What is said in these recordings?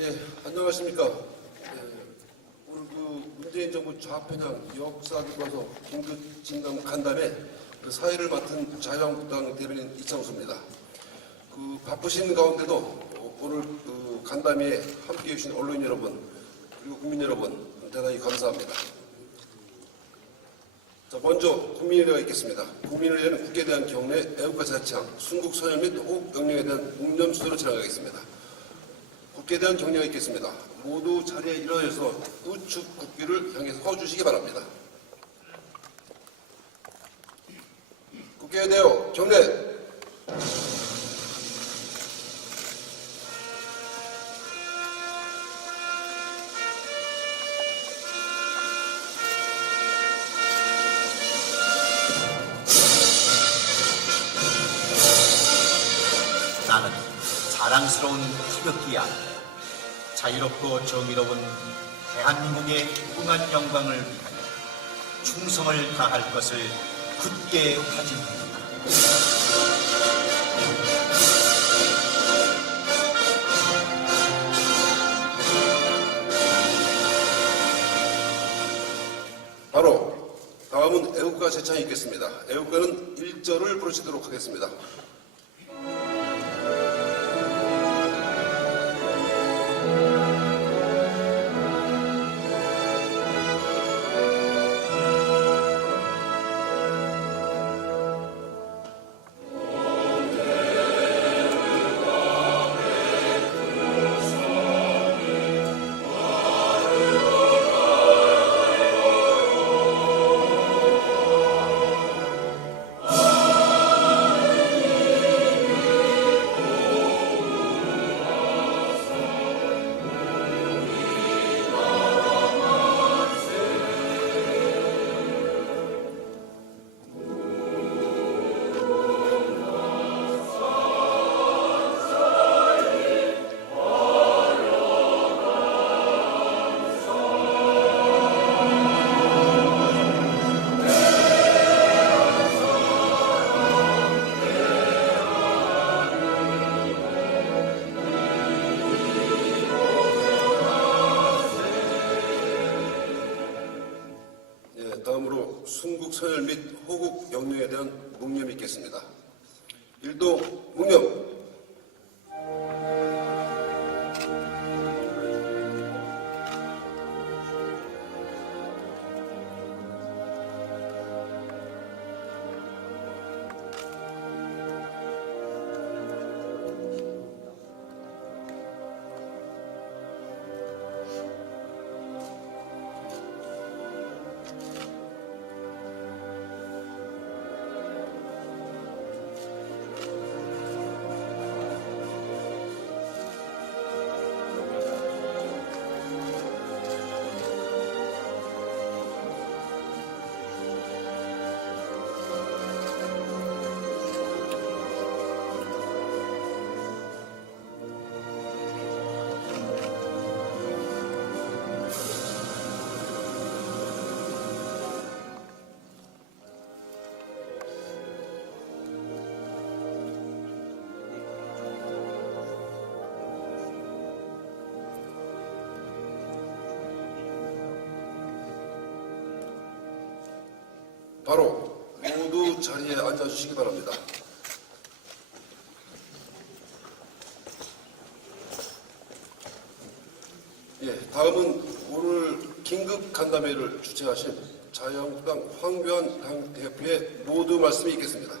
예, 안녕하십니까. 오늘 문재인 정부 좌편향 역사 교과서 긴급 진단 간담회 사회를 맡은 자유한국당 대변인 이창수입니다. 바쁘신 가운데도 오늘 간담회에 함께해 주신 언론인 여러분 그리고 국민 여러분 대단히 감사합니다. 자, 먼저 국민의례가 있겠습니다. 국민의례는 국회에 대한 경례, 애국가 자치항, 순국 선열 및 호국 영령에 대한 묵념수도로 진행하겠습니다. 국회에 대한 경례가 있겠습니다. 모두 자리에 일어나셔서 우측 국기를 향해서 서주시기 바랍니다. 국회에 대하여 경례. 나는 자랑스러운 태극기 아래 자유롭고 정의로운 대한민국의 무궁한 영광을 위하여 충성을 다할 것을 굳게 다짐합니다. 바로 다음은 애국가 제창이 있겠습니다. 애국가는 1절을 부르시도록 하겠습니다. 다음으로 순국 선열 및 호국 영령에 대한 묵념이 있겠습니다. 1도 묵념. 바로 모두 자리에 앉아주시기 바랍니다. 예, 다음은 오늘 긴급 간담회를 주최하신 자유한국당 황교안 당대표의 모두 말씀이 있겠습니다.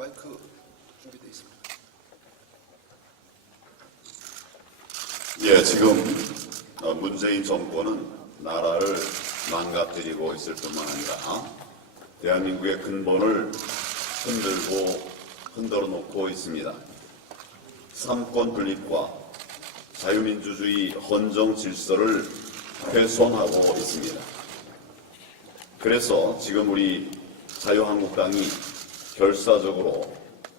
마이크 준비되어 있습니다. 예, 지금 문재인 정권은 나라를 망가뜨리고 있을 뿐만 아니라 대한민국의 근본을 흔들어 놓고 있습니다. 삼권 분립과 자유민주주의 헌정 질서를 훼손하고 있습니다. 그래서 지금 우리 자유한국당이 결사적으로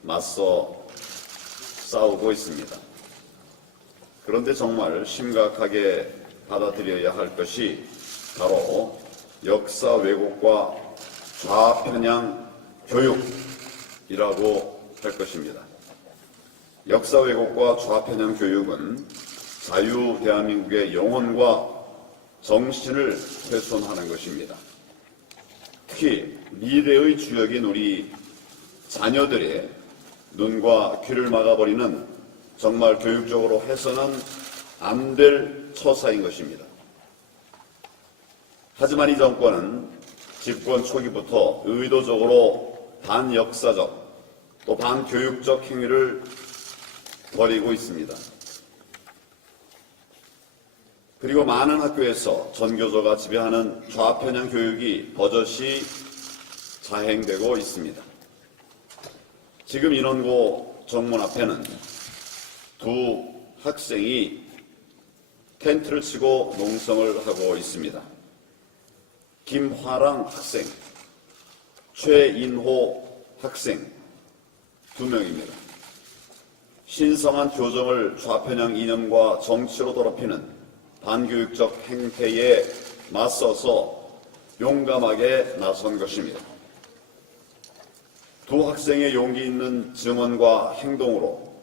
맞서 싸우고 있습니다. 그런데 정말 심각하게 받아들여야 할 것이 바로 역사 왜곡과 좌편향 교육이라고 할 것입니다. 역사 왜곡과 좌편향 교육은 자유 대한민국의 영혼과 정신을 훼손하는 것입니다. 특히 미래의 주역인 우리 자녀들의 눈과 귀를 막아버리는 정말 교육적으로 해서는 안 될 처사인 것입니다. 하지만 이 정권은 집권 초기부터 의도적으로 반역사적 또 반교육적 행위를 벌이고 있습니다. 그리고 많은 학교에서 전교조가 지배하는 좌편향 교육이 버젓이 자행되고 있습니다. 지금 인원고 정문 앞에는 두 학생이 텐트를 치고 농성을 하고 있습니다. 김화랑 학생, 최인호 학생 2명입니다. 신성한 교정을 좌편향 이념과 정치로 더럽히는 반교육적 행태에 맞서서 용감하게 나선 것입니다. 두 학생의 용기 있는 증언과 행동으로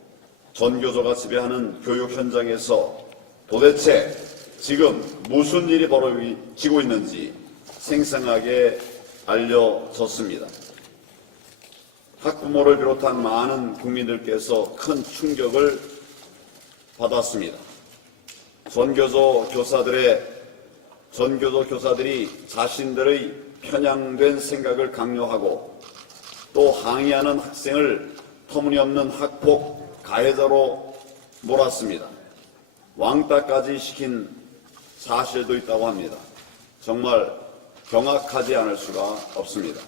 전교조가 지배하는 교육 현장에서 도대체 지금 무슨 일이 벌어지고 있는지 생생하게 알려졌습니다. 학부모를 비롯한 많은 국민들께서 큰 충격을 받았습니다. 전교조 교사들이 자신들의 편향된 생각을 강요하고 또 항의하는 학생을 터무니없는 학폭 가해자로 몰았습니다. 왕따까지 시킨 사실도 있다고 합니다. 정말 경악하지 않을 수가 없습니다.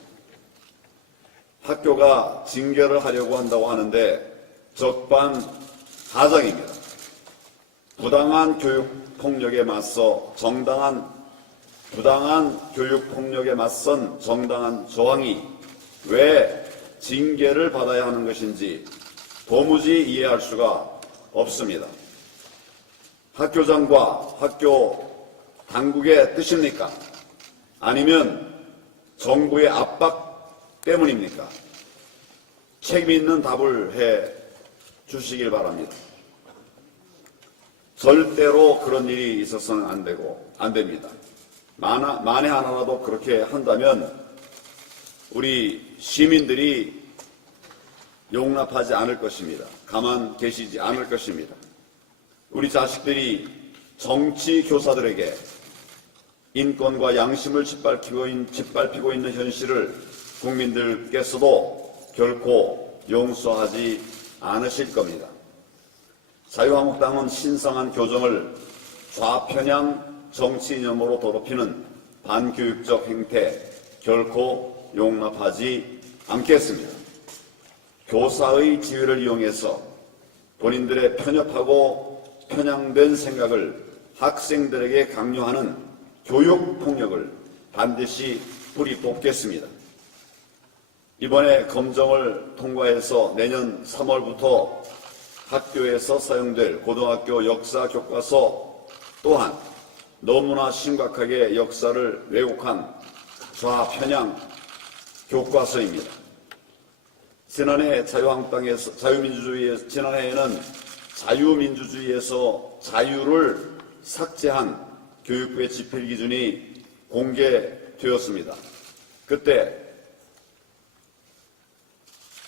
학교가 징계를 하려고 한다고 하는데 적반하장입니다. 부당한 교육폭력에 맞서 부당한 교육폭력에 맞선 정당한 저항이 왜 징계를 받아야 하는 것인지 도무지 이해할 수가 없습니다. 학교장과 학교 당국의 뜻입니까? 아니면 정부의 압박 때문입니까? 책임 있는 답을 해 주시길 바랍니다. 절대로 그런 일이 있어서는 안 됩니다. 만에 하나라도 그렇게 한다면 우리 시민들이 용납하지 않을 것입니다. 가만 계시지 않을 것입니다. 우리 자식들이 정치 교사들에게 인권과 양심을 짓밟히고 있는 현실을 국민들께서도 결코 용서하지 않으실 겁니다. 자유한국당은 신성한 교정을 좌편향 정치 이념으로 더럽히는 반교육적 행태 결코 용납하지 않겠습니다. 교사의 지위를 이용해서 본인들의 편협하고 편향된 생각을 학생들에게 강요하는 교육폭력을 반드시 뿌리 뽑겠습니다. 이번에 검정을 통과해서 내년 3월부터 학교에서 사용될 고등학교 역사 교과서 또한 너무나 심각하게 역사를 왜곡한 좌편향 교과서입니다. 지난해 지난해에는 자유민주주의에서 자유를 삭제한 교육부의 지필 기준이 공개되었습니다. 그때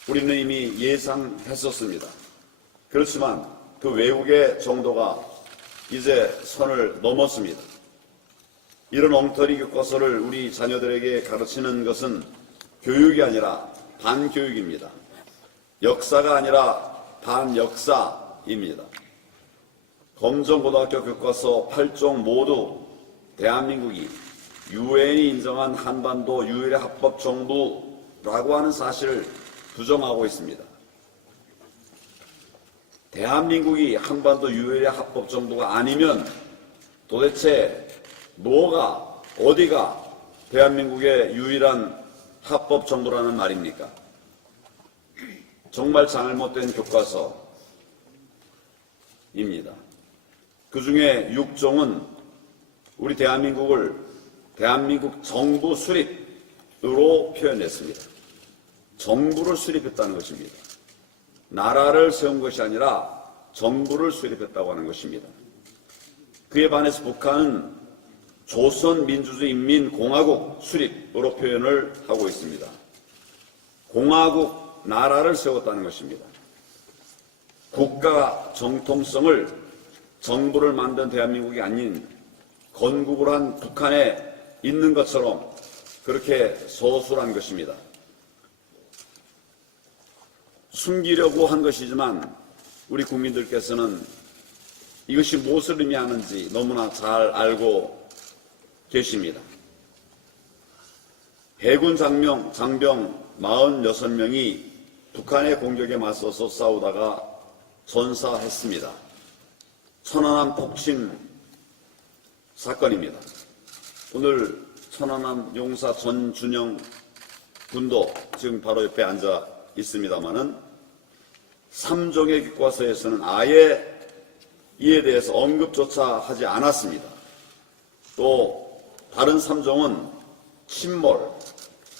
우리는 이미 예상했었습니다. 그렇지만 그 왜곡의 정도가 이제 선을 넘었습니다. 이런 엉터리 교과서를 우리 자녀들에게 가르치는 것은 교육이 아니라 반교육입니다. 역사가 아니라 반역사입니다. 검정고등학교 교과서 8종 모두 대한민국이 유엔이 인정한 한반도 유일의 합법 정부라고 하는 사실을 부정하고 있습니다. 대한민국이 한반도 유일의 합법 정부가 아니면 도대체 뭐가, 어디가 대한민국의 유일한 합법 정부라는 말입니까? 정말 잘못된 교과서입니다. 그 중에 6종은 우리 대한민국을 대한민국 정부 수립으로 표현했습니다. 정부를 수립했다는 것입니다. 나라를 세운 것이 아니라 정부를 수립했다고 하는 것입니다. 그에 반해서 북한은 조선민주주의인민공화국 수립으로 표현을 하고 있습니다. 공화국, 나라를 세웠다는 것입니다. 국가 정통성을 정부를 만든 대한민국이 아닌 건국을 한 북한에 있는 것처럼 그렇게 서술한 것입니다. 숨기려고 한 것이지만 우리 국민들께서는 이것이 무엇을 의미하는지 너무나 잘 알고 계십니다. 해군 장병 46명이 북한의 공격에 맞서서 싸우다가 전사했습니다. 천안함 폭침 사건입니다. 오늘 천안함 용사 전준영 군도 지금 바로 옆에 앉아 있습니다마는 3종의 교과서에서는 아예 이에 대해서 언급조차 하지 않았습니다. 또 다른 3종은 침몰,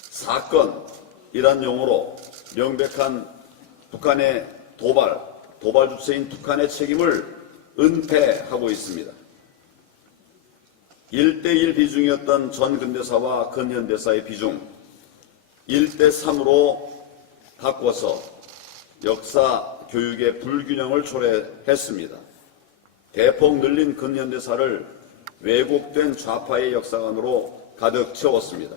사건이란 용어로 명백한 북한의 도발 주체인 북한의 책임을 은폐하고 있습니다. 1대1 비중이었던 전 근대사와 근현대사의 비중 1대3으로 바꿔서 역사 교육의 불균형을 초래했습니다. 대폭 늘린 근현대사를 왜곡된 좌파의 역사관으로 가득 채웠습니다.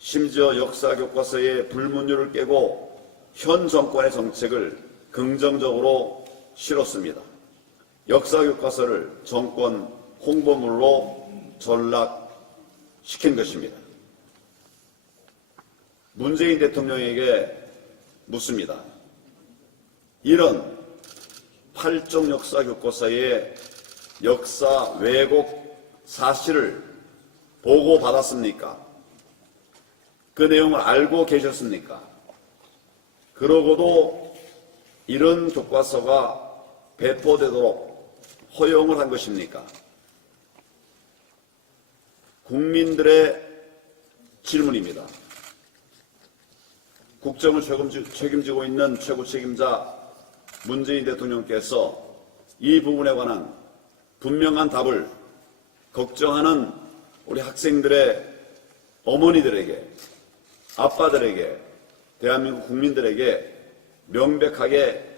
심지어 역사 교과서의 불문율을 깨고 현 정권의 정책을 긍정적으로 실었습니다. 역사 교과서를 정권 홍보물로 전락시킨 것입니다. 문재인 대통령에게 묻습니다. 이런 8종 역사 교과서의 역사 왜곡 사실을 보고받았습니까? 그 내용을 알고 계셨습니까? 그러고도 이런 교과서가 배포되도록 허용을 한 것입니까? 국민들의 질문입니다. 국정을 책임지고 있는 최고 책임자 문재인 대통령께서 이 부분에 관한 분명한 답을 걱정하는 우리 학생들의 어머니들에게, 아빠들에게, 대한민국 국민들에게 명백하게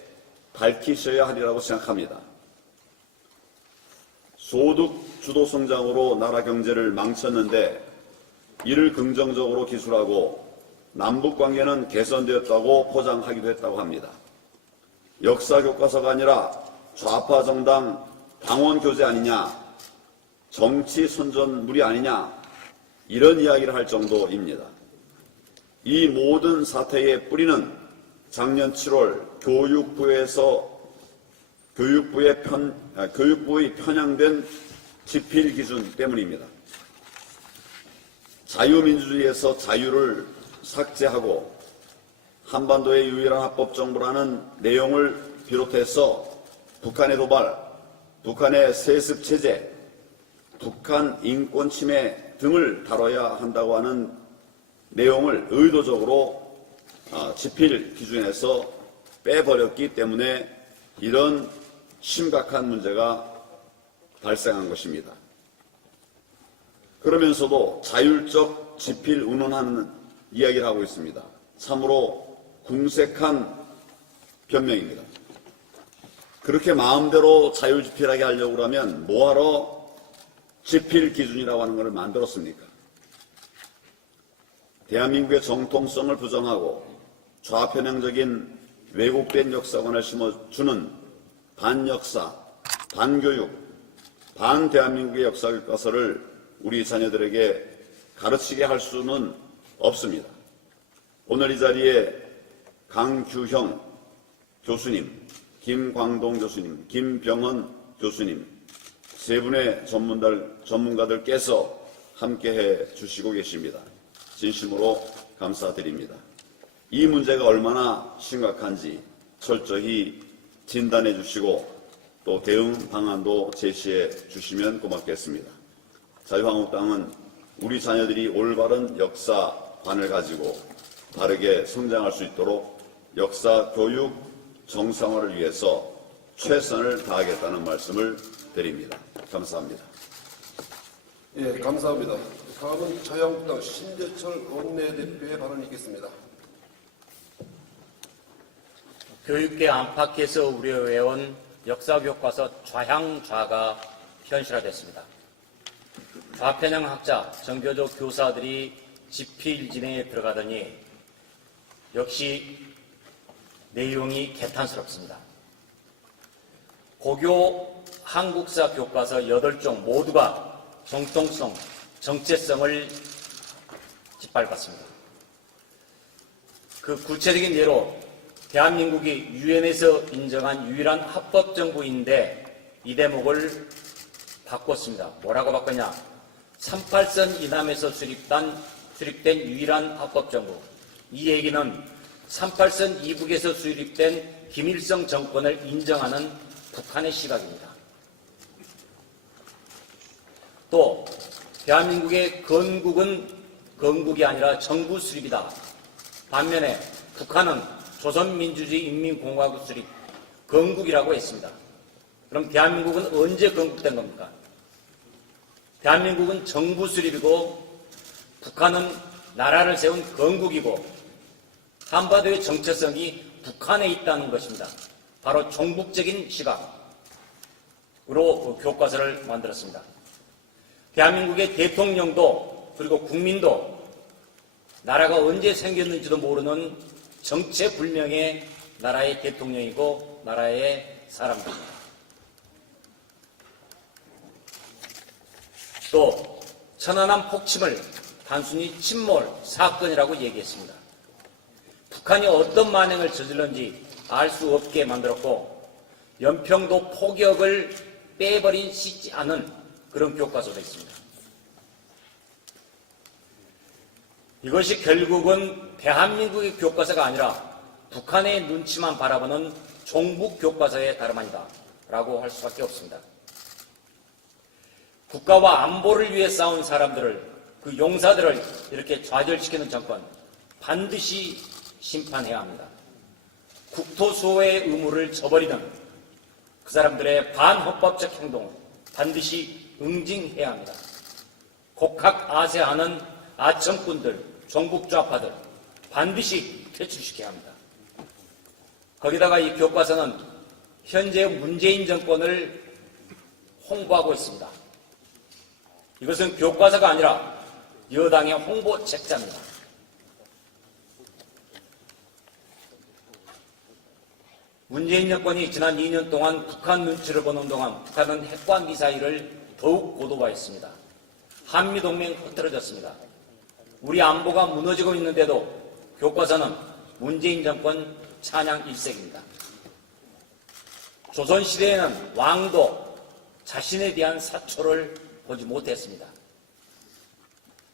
밝히셔야 하리라고 생각합니다. 소득 주도 성장으로 나라 경제를 망쳤는데 이를 긍정적으로 기술하고 남북 관계는 개선되었다고 포장하기도 했다고 합니다. 역사 교과서가 아니라 좌파 정당 당원 교재 아니냐, 정치 선전물이 아니냐, 이런 이야기를 할 정도입니다. 이 모든 사태의 뿌리는 작년 7월 교육부의 편향된 지필 기준 때문입니다. 자유민주주의에서 자유를 삭제하고 한반도의 유일한 합법 정부라는 내용을 비롯해서 북한의 도발, 북한의 세습 체제, 북한 인권 침해 등을 다뤄야 한다고 하는 내용을 의도적으로 지필 기준에서 빼버렸기 때문에 이런 심각한 문제가 발생한 것입니다. 그러면서도 자율적 지필 운운하는 이야기를 하고 있습니다. 참으로 궁색한 변명입니다. 그렇게 마음대로 자율지필하게 하려고 그러면 뭐하러 지필 기준이라고 하는 것을 만들었습니까? 대한민국의 정통성을 부정하고 좌편향적인 왜곡된 역사관을 심어주는 반역사, 반교육, 반대한민국의 역사 교과서를 우리 자녀들에게 가르치게 할 수는 없습니다. 오늘 이 자리에 강규형 교수님, 김광동 교수님, 김병헌 교수님 세 분의 전문가들께서 함께해 주시고 계십니다. 진심으로 감사드립니다. 이 문제가 얼마나 심각한지 철저히 진단해 주시고 또 대응 방안도 제시해 주시면 고맙겠습니다. 자유한국당은 우리 자녀들이 올바른 역사관을 가지고 바르게 성장할 수 있도록 역사 교육 정상화를 위해서 최선을 다하겠다는 말씀을 드립니다. 감사합니다. 예, 감사합니다. 다음은 자유한국당 신재철 원내대표의 발언이 있겠습니다. 교육계 안팎에서 우려해온 역사교과서 좌향좌가 현실화됐습니다. 좌편향 학자, 정교조 교사들이 집필진에 들어가더니 역시 내용이 개탄스럽습니다. 고교 한국사 교과서 8종 모두가 정통성, 정체성을 짓밟았습니다. 그 구체적인 예로 대한민국이 유엔에서 인정한 유일한 합법정부인데 이 대목을 바꿨습니다. 뭐라고 바꿨냐? 38선 이남에서 수립된 유일한 합법정부. 이 얘기는 38선 이북에서 수립된 김일성 정권을 인정하는 북한의 시각입니다. 또 대한민국의 건국은 건국이 아니라 정부 수립이다. 반면에 북한은 조선민주주의 인민공화국 수립, 건국이라고 했습니다. 그럼 대한민국은 언제 건국된 겁니까? 대한민국은 정부 수립이고 북한은 나라를 세운 건국이고 한반도의 정체성이 북한에 있다는 것입니다. 바로 종북적인 시각으로 교과서를 만들었습니다. 대한민국의 대통령도 그리고 국민도 나라가 언제 생겼는지도 모르는 정체불명의 나라의 대통령이고 나라의 사람들입니다. 또 천안함 폭침을 단순히 침몰 사건이라고 얘기했습니다. 북한이 어떤 만행을 저질렀는지 알 수 없게 만들었고 연평도 포격을 빼버린 씻지 않은 그런 교과서도 있습니다. 이것이 결국은 대한민국의 교과서가 아니라 북한의 눈치만 바라보는 종북 교과서의 다름 아니다 라고 할 수밖에 없습니다. 국가와 안보를 위해 싸운 사람들을, 그 용사들을 이렇게 좌절시키는 정권 반드시 심판해야 합니다. 국토 수호의 의무를 저버리는 그 사람들의 반헌법적 행동 반드시 응징해야 합니다. 곡학아세하는 아첨꾼들, 종북좌파들 반드시 퇴출시켜야 합니다. 거기다가 이 교과서는 현재 문재인 정권을 홍보하고 있습니다. 이것은 교과서가 아니라 여당의 홍보 책자입니다. 문재인 정권이 지난 2년 동안 북한 눈치를 보는 동안 북한은 핵과 미사일을 더욱 고도화했습니다. 한미동맹 흐트러졌습니다. 우리 안보가 무너지고 있는데도 교과서는 문재인 정권 찬양 일색입니다. 조선시대에는 왕도 자신에 대한 사초를 보지 못했습니다.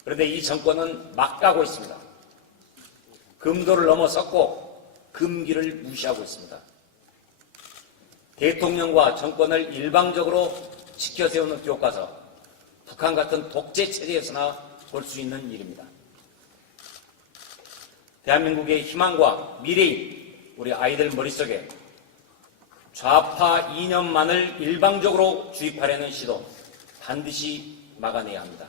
그런데 이 정권은 막 가고 있습니다. 금도를 넘어섰고 금기를 무시하고 있습니다. 대통령과 정권을 일방적으로 지켜세우는 교과서, 북한 같은 독재 체제에서나 볼 수 있는 일입니다. 대한민국의 희망과 미래인 우리 아이들 머릿속에 좌파 이념만을 일방적으로 주입하려는 시도 반드시 막아내야 합니다.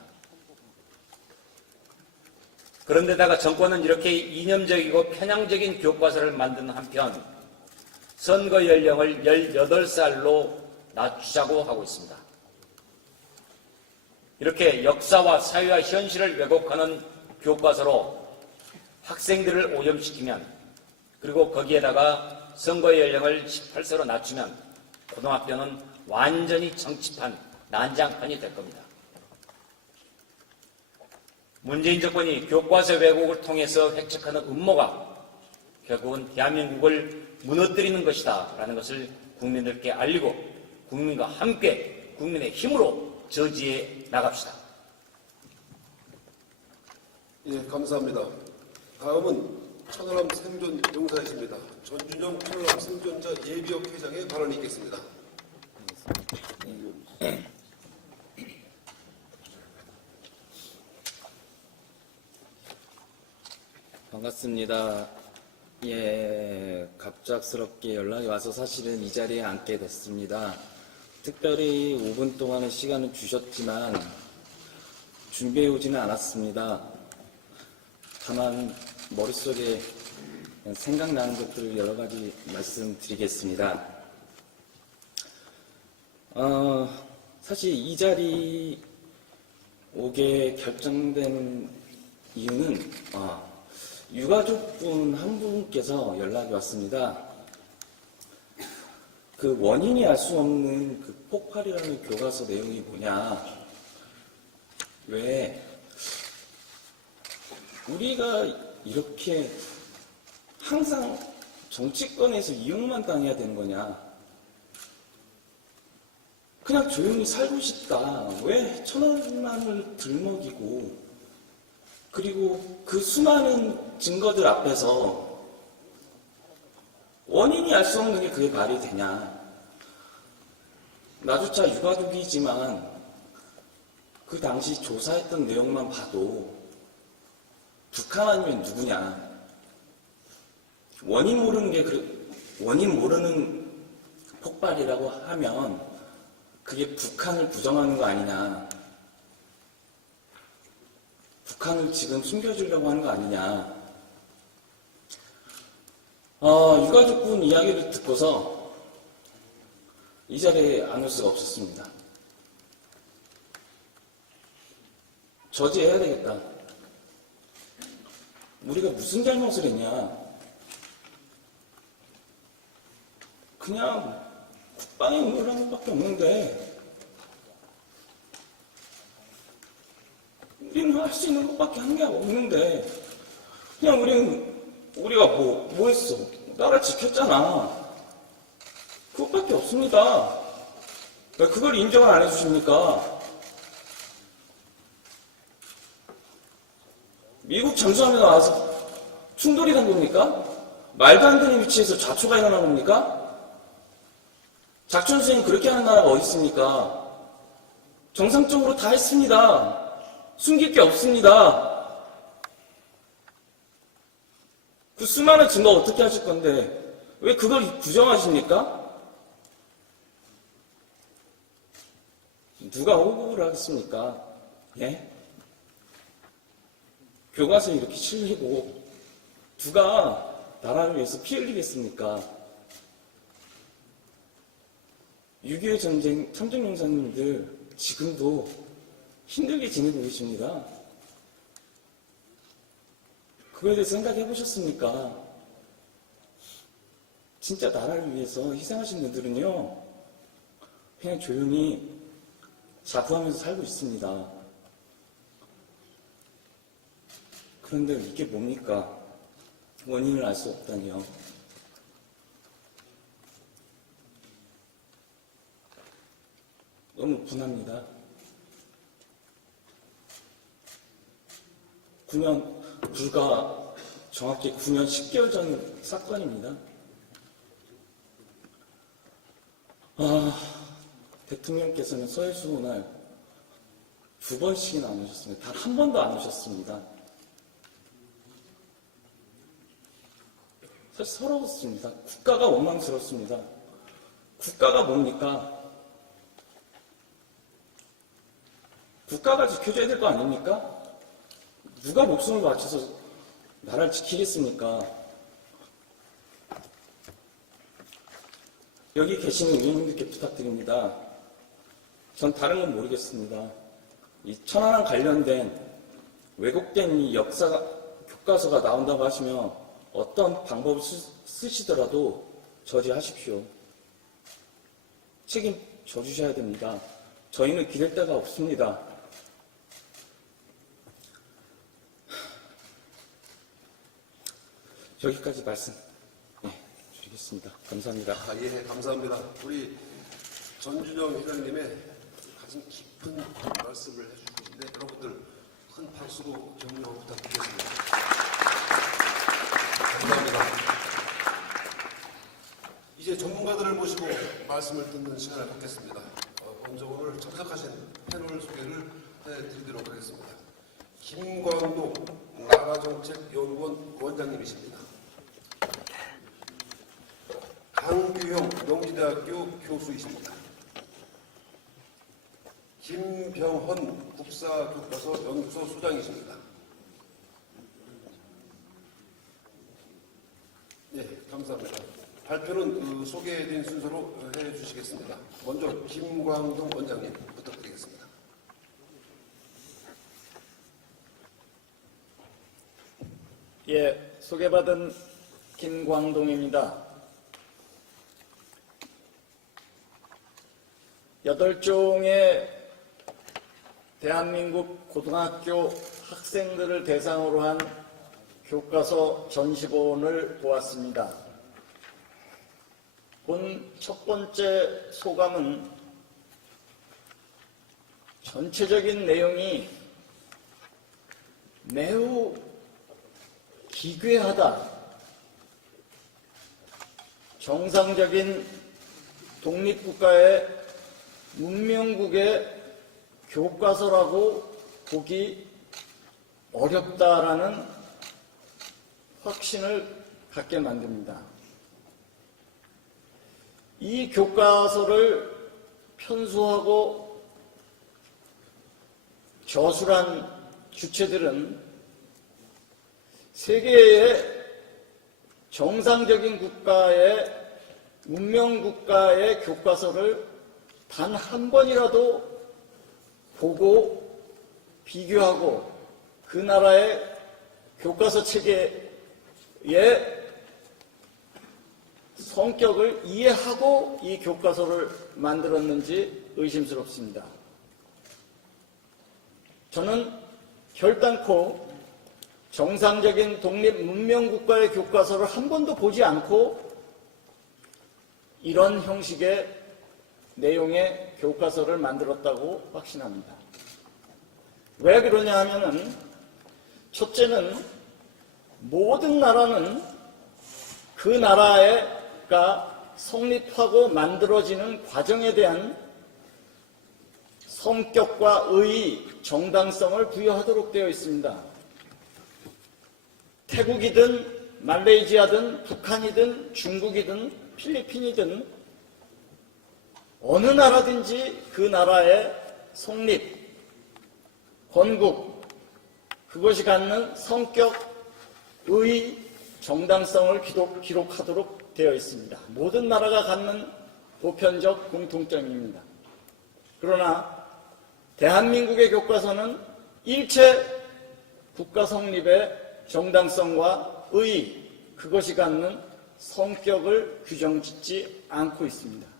그런데다가 정권은 이렇게 이념적이고 편향적인 교과서를 만드는 한편 선거 연령을 18살로 낮추자고 하고 있습니다. 이렇게 역사와 사회와 현실을 왜곡하는 교과서로 학생들을 오염시키면 그리고 거기에다가 선거 연령을 18세로 낮추면 고등학교는 완전히 정치판, 난장판이 될 겁니다. 문재인 정권이 교과서 왜곡을 통해서 획책하는 음모가 결국은 대한민국을 무너뜨리는 것이다 라는 것을 국민들께 알리고 국민과 함께 국민의 힘으로 저지해 나갑시다. 예, 감사합니다. 다음은 천하람 생존 용사이십니다. 전준영 천하람 생존자 예비역 회장의 발언이 있겠습니다. 반갑습니다. 예, 갑작스럽게 연락이 와서 사실은 이 자리에 앉게 됐습니다. 특별히 5분 동안의 시간을 주셨지만 준비해 오지는 않았습니다. 다만 머릿속에 생각나는 것들을 여러 가지 말씀드리겠습니다. 사실 이 자리 오게 결정된 이유는 유가족분 한 분께서 연락이 왔습니다. 그 원인이 알 수 없는 그 폭발이라는 교과서 내용이 뭐냐. 왜 우리가 이렇게 항상 정치권에서 이용만 당해야 되는 거냐. 그냥 조용히 살고 싶다. 왜 천원만을 들먹이고 그리고 그 수많은 증거들 앞에서 원인이 알 수 없는 게 그게 말이 되냐. 나조차 유가족이지만 그 당시 조사했던 내용만 봐도 북한 아니면 누구냐. 원인 모르는 폭발이라고 하면 그게 북한을 부정하는 거 아니냐. 북한을 지금 숨겨주려고 하는 거 아니냐. 유가족분 이야기를 듣고서 이 자리에 안 올 수가 없었습니다. 저지해야 되겠다. 우리가 무슨 잘못을 했냐. 그냥 국방의 의무를 한 것밖에 없는데 우리는 할 수 있는 것밖에 한 게 없는데 그냥 우리가 뭐 했어? 나라 지켰잖아. 그것밖에 없습니다. 왜 그걸 인정을 안 해주십니까? 미국 잠수함에 나와서 충돌이 난 겁니까? 말도 안 되는 위치에서 좌초가 일어난 겁니까? 작전 수행 그렇게 하는 나라가 어디 있습니까? 정상적으로 다 했습니다. 숨길 게 없습니다. 그 수많은 증거 어떻게 하실 건데 왜 그걸 부정하십니까? 누가 호구를 하겠습니까? 예? 교과서에 이렇게 실리고 누가 나라를 위해서 피 흘리겠습니까? 6.25 전쟁 참전용사님들 지금도 힘들게 지내고 계십니다. 그거에 대해서 생각해 보셨습니까? 진짜 나라를 위해서 희생하신 분들은요, 그냥 조용히 자부하면서 살고 있습니다. 그런데 이게 뭡니까? 원인을 알 수 없다니요. 너무 분합니다. 불과 정확히 9년 10개월 전 사건입니다. 대통령께서는 서해수호 날 2번씩이나 안 오셨습니다. 단 한 번도 안 오셨습니다. 사실 서러웠습니다. 국가가 원망스럽습니다. 국가가 뭡니까? 국가가 지켜줘야 될 거 아닙니까? 누가 목숨을 바쳐서 나라를 지키겠습니까? 여기 계시는 의원님들께 부탁드립니다. 전 다른 건 모르겠습니다. 이 천안함 관련된 왜곡된 이 역사 교과서가 나온다고 하시면 어떤 방법을 쓰시더라도 저지하십시오. 책임져 주셔야 됩니다. 저희는 기댈 데가 없습니다. 여기까지 말씀 드리겠습니다. 감사합니다. 예, 감사합니다. 우리 전준영 회장님의 가슴 깊은 말씀을 해주시고 있는데 여러분들 큰 박수로 격려 부탁드리겠습니다. 감사합니다. 이제 전문가들을 모시고 말씀을 듣는 시간을 갖겠습니다. 먼저 오늘 참석하신 패널 소개를 해드리도록 하겠습니다. 김광동 나라정책연구원 원장님이십니다. 강규형 명지대학교 교수이십니다. 김병헌 국사교과서 연구소 소장이십니다. 네, 감사합니다. 발표는 소개해드린 순서로 해주시겠습니다. 먼저 김광동 원장님 부탁드리겠습니다. 예, 소개받은 김광동입니다. 8종의 대한민국 고등학교 학생들을 대상으로 한 교과서 전시본을 보았습니다. 본 첫 번째 소감은 전체적인 내용이 매우 기괴하다. 정상적인 독립국가의 문명국의 교과서라고 보기 어렵다라는 확신을 갖게 만듭니다. 이 교과서를 편수하고 저술한 주체들은 세계의 정상적인 국가의 문명국가의 교과서를 단 한 번이라도 보고 비교하고 그 나라의 교과서 체계의 성격을 이해하고 이 교과서를 만들었는지 의심스럽습니다. 저는 결단코 정상적인 독립 문명국가의 교과서를 한 번도 보지 않고 이런 형식의 내용의 교과서를 만들었다고 확신합니다. 왜 그러냐 하면은 첫째는 모든 나라는 그 나라가 성립하고 만들어지는 과정에 대한 성격과 의의, 정당성을 부여하도록 되어 있습니다. 태국이든 말레이시아든 북한이든 중국이든 필리핀이든 어느 나라든지 그 나라의 성립, 건국, 그것이 갖는 성격, 의, 정당성을 기록하도록 되어 있습니다. 모든 나라가 갖는 보편적 공통점입니다. 그러나 대한민국의 교과서는 일체 국가 성립의 정당성과 의, 그것이 갖는 성격을 규정짓지 않고 있습니다.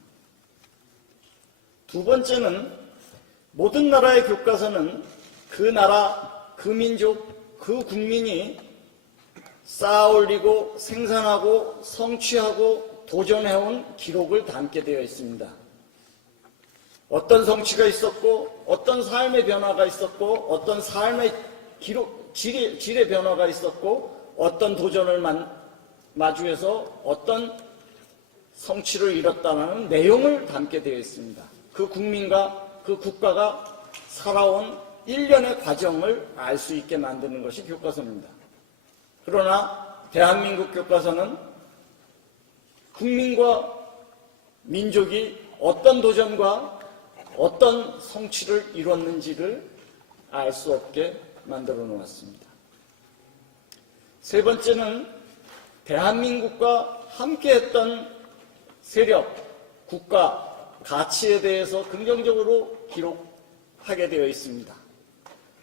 두 번째는 모든 나라의 교과서는 그 나라, 그 민족, 그 국민이 쌓아올리고 생산하고 성취하고 도전해온 기록을 담게 되어 있습니다. 어떤 성취가 있었고 어떤 삶의 변화가 있었고 어떤 삶의 질의 변화가 있었고 어떤 도전을 마주해서 어떤 성취를 이뤘다는 내용을 담게 되어 있습니다. 그 국민과 그 국가가 살아온 일련의 과정을 알 수 있게 만드는 것이 교과서입니다. 그러나 대한민국 교과서는 국민과 민족이 어떤 도전과 어떤 성취를 이뤘는지를 알 수 없게 만들어 놓았습니다. 세 번째는 대한민국과 함께했던 세력, 국가, 가치에 대해서 긍정적으로 기록하게 되어 있습니다.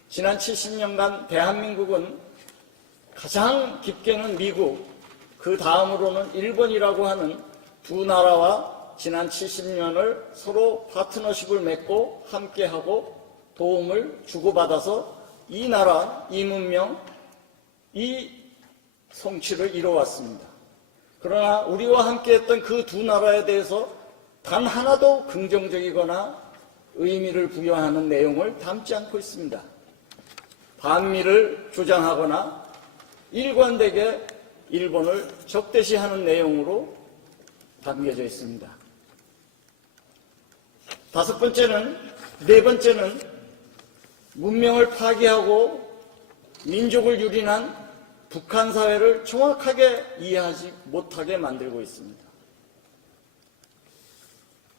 지난 70년간 대한민국은 가장 깊게는 미국, 그 다음으로는 일본이라고 하는 두 나라와 지난 70년을 서로 파트너십을 맺고 함께하고 도움을 주고받아서 이 나라, 이 문명, 이 성취를 이뤄왔습니다. 그러나 우리와 함께했던 그 두 나라에 대해서 단 하나도 긍정적이거나 의미를 부여하는 내용을 담지 않고 있습니다. 반미를 조장하거나 일관되게 일본을 적대시하는 내용으로 담겨져 있습니다. 네 번째는 문명을 파괴하고 민족을 유린한 북한 사회를 정확하게 이해하지 못하게 만들고 있습니다.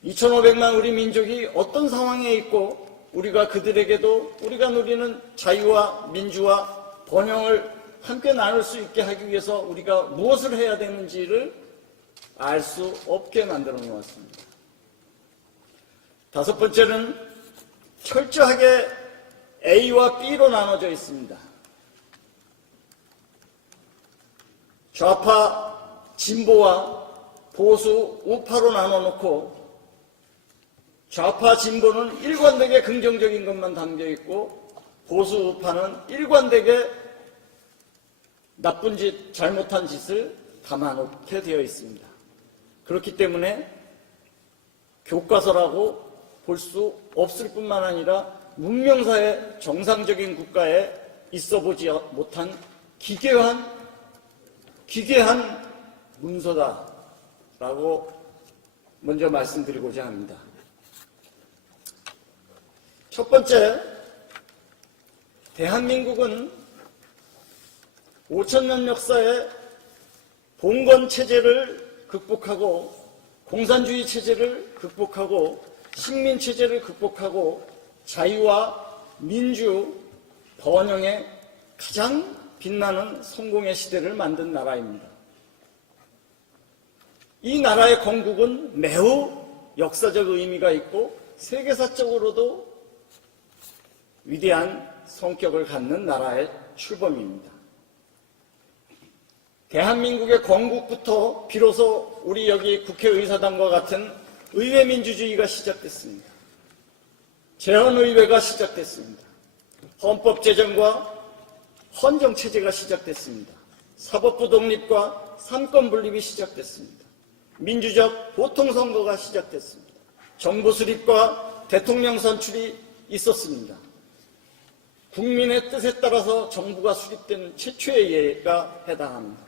2,500만 우리 민족이 어떤 상황에 있고 우리가 그들에게도 우리가 누리는 자유와 민주와 번영을 함께 나눌 수 있게 하기 위해서 우리가 무엇을 해야 되는지를 알 수 없게 만들어 놓았습니다. 다섯 번째는 철저하게 A와 B로 나눠져 있습니다. 좌파 진보와 보수 우파로 나눠놓고 좌파 진보는 일관되게 긍정적인 것만 담겨 있고 보수 우파는 일관되게 나쁜 짓, 잘못한 짓을 담아놓게 되어 있습니다. 그렇기 때문에 교과서라고 볼 수 없을 뿐만 아니라 문명사의 정상적인 국가에 있어보지 못한 기괴한 문서다라고 먼저 말씀드리고자 합니다. 첫 번째, 대한민국은 5,000년 역사의 봉건 체제를 극복하고 공산주의 체제를 극복하고 식민 체제를 극복하고 자유와 민주, 번영의 가장 빛나는 성공의 시대를 만든 나라입니다. 이 나라의 건국은 매우 역사적 의미가 있고 세계사적으로도 위대한 성격을 갖는 나라의 출범입니다. 대한민국의 건국부터 비로소 우리 여기 국회의사당과 같은 의회민주주의가 시작됐습니다. 재헌의회가 시작됐습니다. 헌법제정과 헌정체제가 시작됐습니다. 사법부 독립과 삼권분립이 시작됐습니다. 민주적 보통선거가 시작됐습니다. 정부 수립과 대통령 선출이 있었습니다. 국민의 뜻에 따라서 정부가 수립된 최초의 예가 해당합니다.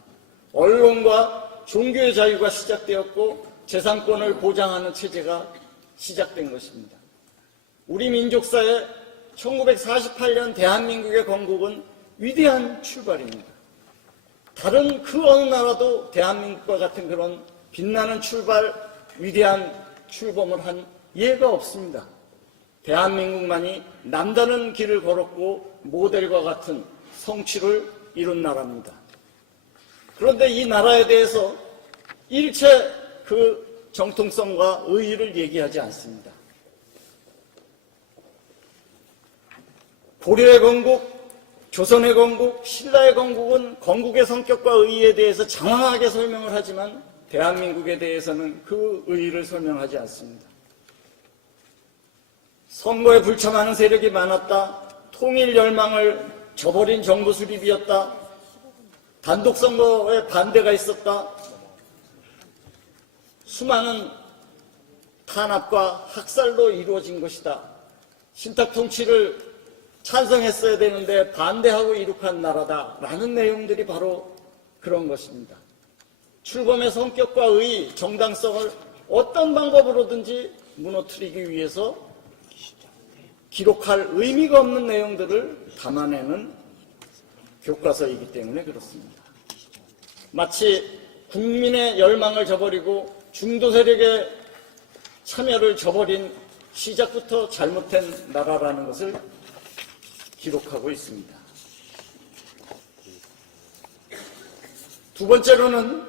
언론과 종교의 자유가 시작되었고 재산권을 보장하는 체제가 시작된 것입니다. 우리 민족사의 1948년 대한민국의 건국은 위대한 출발입니다. 다른 그 어느 나라도 대한민국과 같은 그런 빛나는 출발, 위대한 출범을 한 예가 없습니다. 대한민국만이 남다른 길을 걸었고 모델과 같은 성취를 이룬 나라입니다. 그런데 이 나라에 대해서 일체 그 정통성과 의의를 얘기하지 않습니다. 고려의 건국, 조선의 건국, 신라의 건국은 건국의 성격과 의의에 대해서 장황하게 설명을 하지만 대한민국에 대해서는 그 의의를 설명하지 않습니다. 선거에 불참하는 세력이 많았다. 통일 열망을 저버린 정부 수립이었다. 단독 선거에 반대가 있었다. 수많은 탄압과 학살로 이루어진 것이다. 신탁 통치를 찬성했어야 되는데 반대하고 이룩한 나라다라는 내용들이 바로 그런 것입니다. 출범의 성격과 의의, 정당성을 어떤 방법으로든지 무너뜨리기 위해서 기록할 의미가 없는 내용들을 담아내는 교과서이기 때문에 그렇습니다. 마치 국민의 열망을 저버리고 중도 세력의 참여를 저버린 시작부터 잘못된 나라라는 것을 기록하고 있습니다. 두 번째로는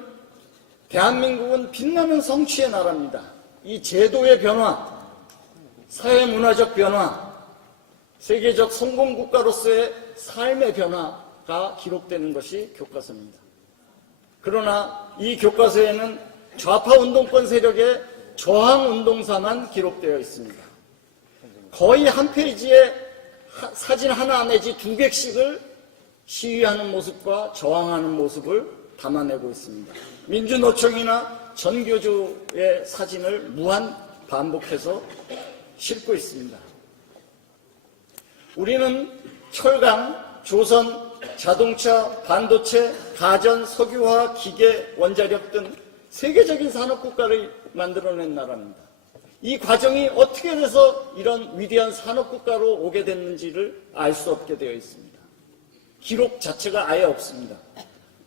대한민국은 빛나는 성취의 나라입니다. 이 제도의 변화, 사회문화적 변화, 세계적 성공국가로서의 삶의 변화가 기록되는 것이 교과서입니다. 그러나 이 교과서에는 좌파 운동권 세력의 저항 운동사만 기록되어 있습니다. 거의 한 페이지에 사진 하나 내지 2개씩을 시위하는 모습과 저항하는 모습을 담아내고 있습니다. 민주노총이나 전교조의 사진을 무한 반복해서 싣고 있습니다. 우리는 철강, 조선, 자동차, 반도체, 가전, 석유화학, 기계, 원자력 등 세계적인 산업국가를 만들어낸 나라입니다. 이 과정이 어떻게 돼서 이런 위대한 산업국가로 오게 됐는지를 알 수 없게 되어 있습니다. 기록 자체가 아예 없습니다.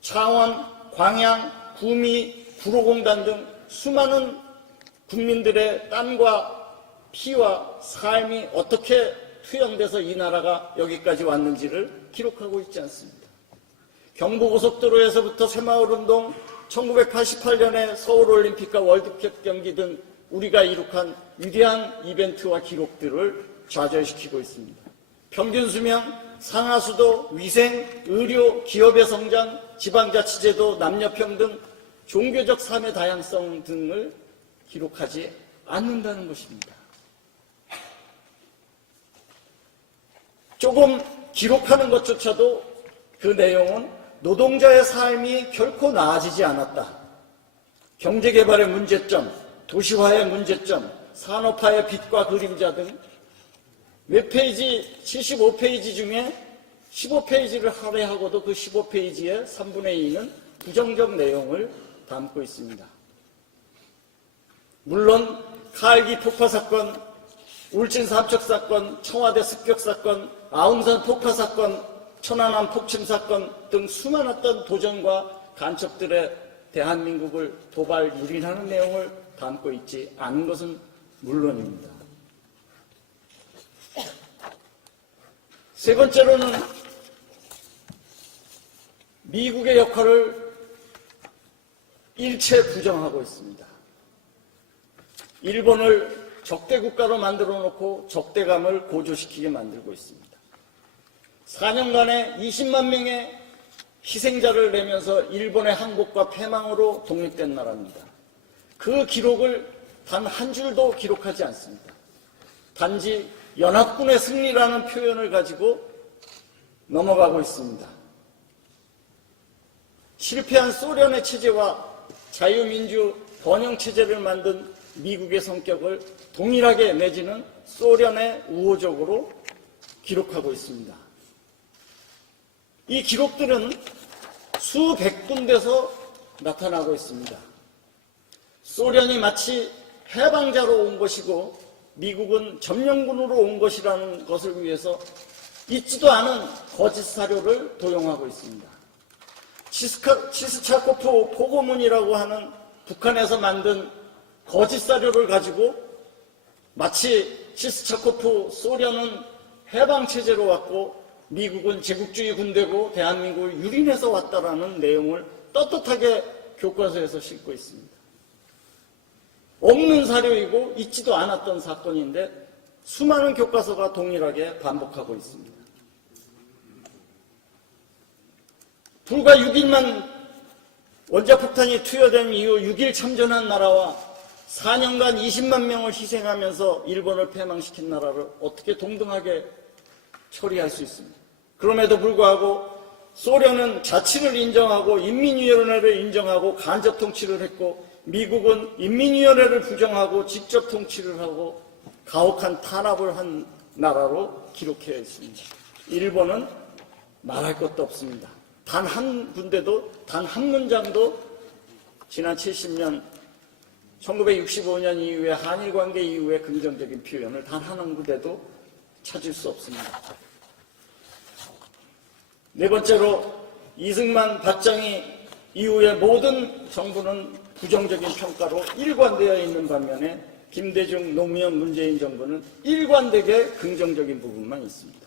창원, 광양, 구미, 구로공단 등 수많은 국민들의 땀과 피와 삶이 어떻게 투영돼서 이 나라가 여기까지 왔는지를 기록하고 있지 않습니다. 경부고속도로에서부터 새마을운동, 1988년에 서울올림픽과 월드컵 경기 등 우리가 이룩한 위대한 이벤트와 기록들을 좌절시키고 있습니다. 평균 수명, 상하수도, 위생, 의료, 기업의 성장, 지방자치제도, 남녀평등, 종교적 삶의 다양성 등을 기록하지 않는다는 것입니다. 조금 기록하는 것조차도 그 내용은 노동자의 삶이 결코 나아지지 않았다. 경제개발의 문제점, 도시화의 문제점, 산업화의 빛과 그림자 등 몇 페이지, 75페이지 중에 15페이지를 할애하고도 그 15페이지의 3분의 2는 부정적 내용을 담고 있습니다. 물론 칼기 폭파 사건, 울진 삼척 사건, 청와대 습격 사건, 아웅산 폭파 사건, 천안함 폭침 사건 등 수많았던 도전과 간첩들의 대한민국을 도발 유린하는 내용을 담고 있지 않은 것은 물론입니다. 세 번째로는 미국의 역할을 일체 부정하고 있습니다. 일본을 적대 국가로 만들어 놓고 적대감을 고조시키게 만들고 있습니다. 4년간에 20만 명의 희생자를 내면서 일본의 항복과 패망으로 독립된 나라입니다. 그 기록을 단 한 줄도 기록하지 않습니다. 단지 연합군의 승리라는 표현을 가지고 넘어가고 있습니다. 실패한 소련의 체제와 자유민주 번영체제를 만든 미국의 성격을 동일하게 내지는 소련의 우호적으로 기록하고 있습니다. 이 기록들은 수백 군데서 나타나고 있습니다. 소련이 마치 해방자로 온 것이고 미국은 점령군으로 온 것이라는 것을 위해서 있지도 않은 거짓 사료를 도용하고 있습니다. 치스차코프 포고문이라고 하는 북한에서 만든 거짓 사료를 가지고 마치 치스차코프 소련은 해방체제로 왔고 미국은 제국주의 군대고 대한민국을 유린해서 왔다라는 내용을 떳떳하게 교과서에서 싣고 있습니다. 없는 사료이고 있지도 않았던 사건인데 수많은 교과서가 동일하게 반복하고 있습니다. 불과 6일만 원자폭탄이 투여된 이후 6일 참전한 나라와 4년간 20만 명을 희생하면서 일본을 패망시킨 나라를 어떻게 동등하게 처리할 수 있습니까? 그럼에도 불구하고 소련은 자치를 인정하고 인민위원회를 인정하고 간접 통치를 했고 미국은 인민위원회를 부정하고 직접 통치를 하고 가혹한 탄압을 한 나라로 기록되어 있습니다. 일본은 말할 것도 없습니다. 단 한 군데도 단 한 문장도 지난 70년 1965년 이후에 한일 관계 이후에 긍정적인 표현을 단 한 군데도 찾을 수 없습니다. 네 번째로 이승만, 박정희 이후에 모든 정부는 부정적인 평가로 일관되어 있는 반면에 김대중, 노무현, 문재인 정부는 일관되게 긍정적인 부분만 있습니다.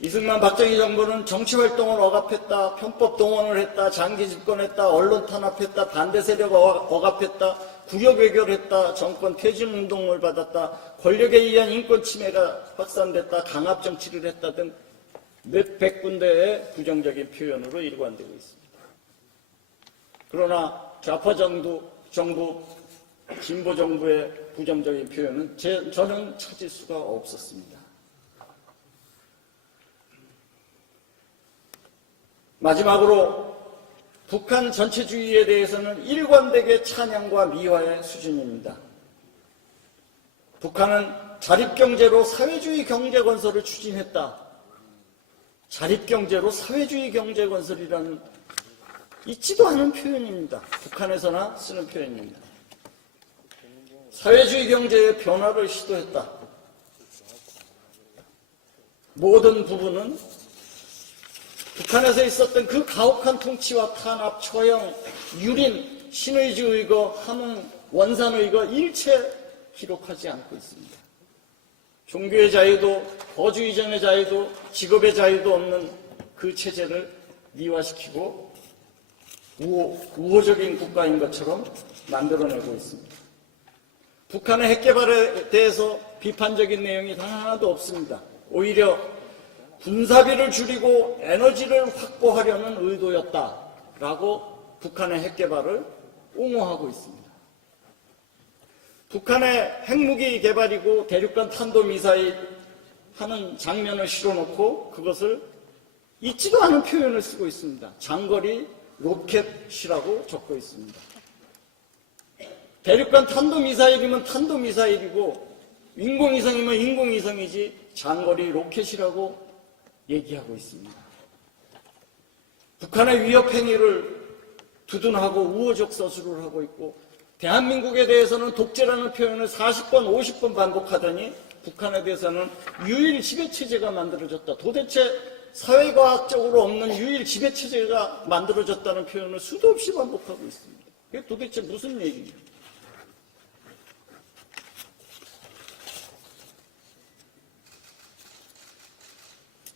이승만, 박정희 정부는 정치활동을 억압했다, 편법 동원을 했다, 장기 집권했다, 언론 탄압했다, 반대 세력 억압했다, 구역 외교를 했다, 정권 퇴진 운동을 받았다, 권력에 의한 인권 침해가 확산됐다, 강압 정치를 했다 등 몇백 군데의 부정적인 표현으로 일관되고 있습니다. 그러나 좌파 정부, 진보 정부의 부정적인 표현은 저는 찾을 수가 없었습니다. 마지막으로 북한 전체주의에 대해서는 일관되게 찬양과 미화의 수준입니다. 북한은 자립경제로 사회주의 경제건설을 추진했다. 자립경제로 사회주의 경제건설이라는 있지도 않은 표현입니다. 북한에서나 쓰는 표현입니다. 사회주의 경제의 변화를 시도했다. 모든 부분은 북한에서 있었던 그 가혹한 통치와 탄압, 처형, 유린, 신의주의거, 함흥, 원산의거 일체 기록하지 않고 있습니다. 종교의 자유도, 거주이전의 자유도, 직업의 자유도 없는 그 체제를 미화시키고 우호적인 국가인 것처럼 만들어내고 있습니다. 북한의 핵개발에 대해서 비판적인 내용이 단 하나도 없습니다. 오히려 군사비를 줄이고 에너지를 확보하려는 의도였다라고 북한의 핵개발을 옹호하고 있습니다. 북한의 핵무기 개발이고 대륙간 탄도미사일 하는 장면을 실어놓고 그것을 있지도 않은 표현을 쓰고 있습니다. 장거리 로켓이라고 적고 있습니다. 대륙간 탄도미사일이면 탄도미사일이고 인공위성이면 인공위성이지 장거리 로켓이라고 얘기하고 있습니다. 북한의 위협 행위를 두둔하고 우호적 서술을 하고 있고 대한민국에 대해서는 독재라는 표현을 40번, 50번 반복하더니 북한에 대해서는 유일 지배체제가 만들어졌다. 도대체 사회과학적으로 없는 유일 지배체제가 만들어졌다는 표현을 수도 없이 반복하고 있습니다. 이게 도대체 무슨 얘기예요?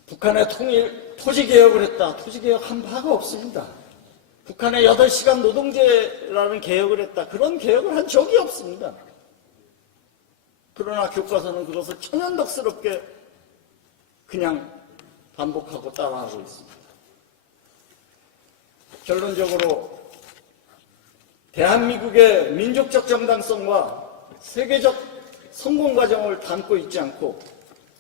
북한의 토지개혁을 했다. 토지개혁 한 바가 없습니다. 북한의 8시간 노동제라는 개혁을 했다. 그런 개혁을 한 적이 없습니다. 그러나 교과서는 그것을 천연덕스럽게 그냥 반복하고 따라하고 있습니다. 결론적으로 대한민국의 민족적 정당성과 세계적 성공 과정을 담고 있지 않고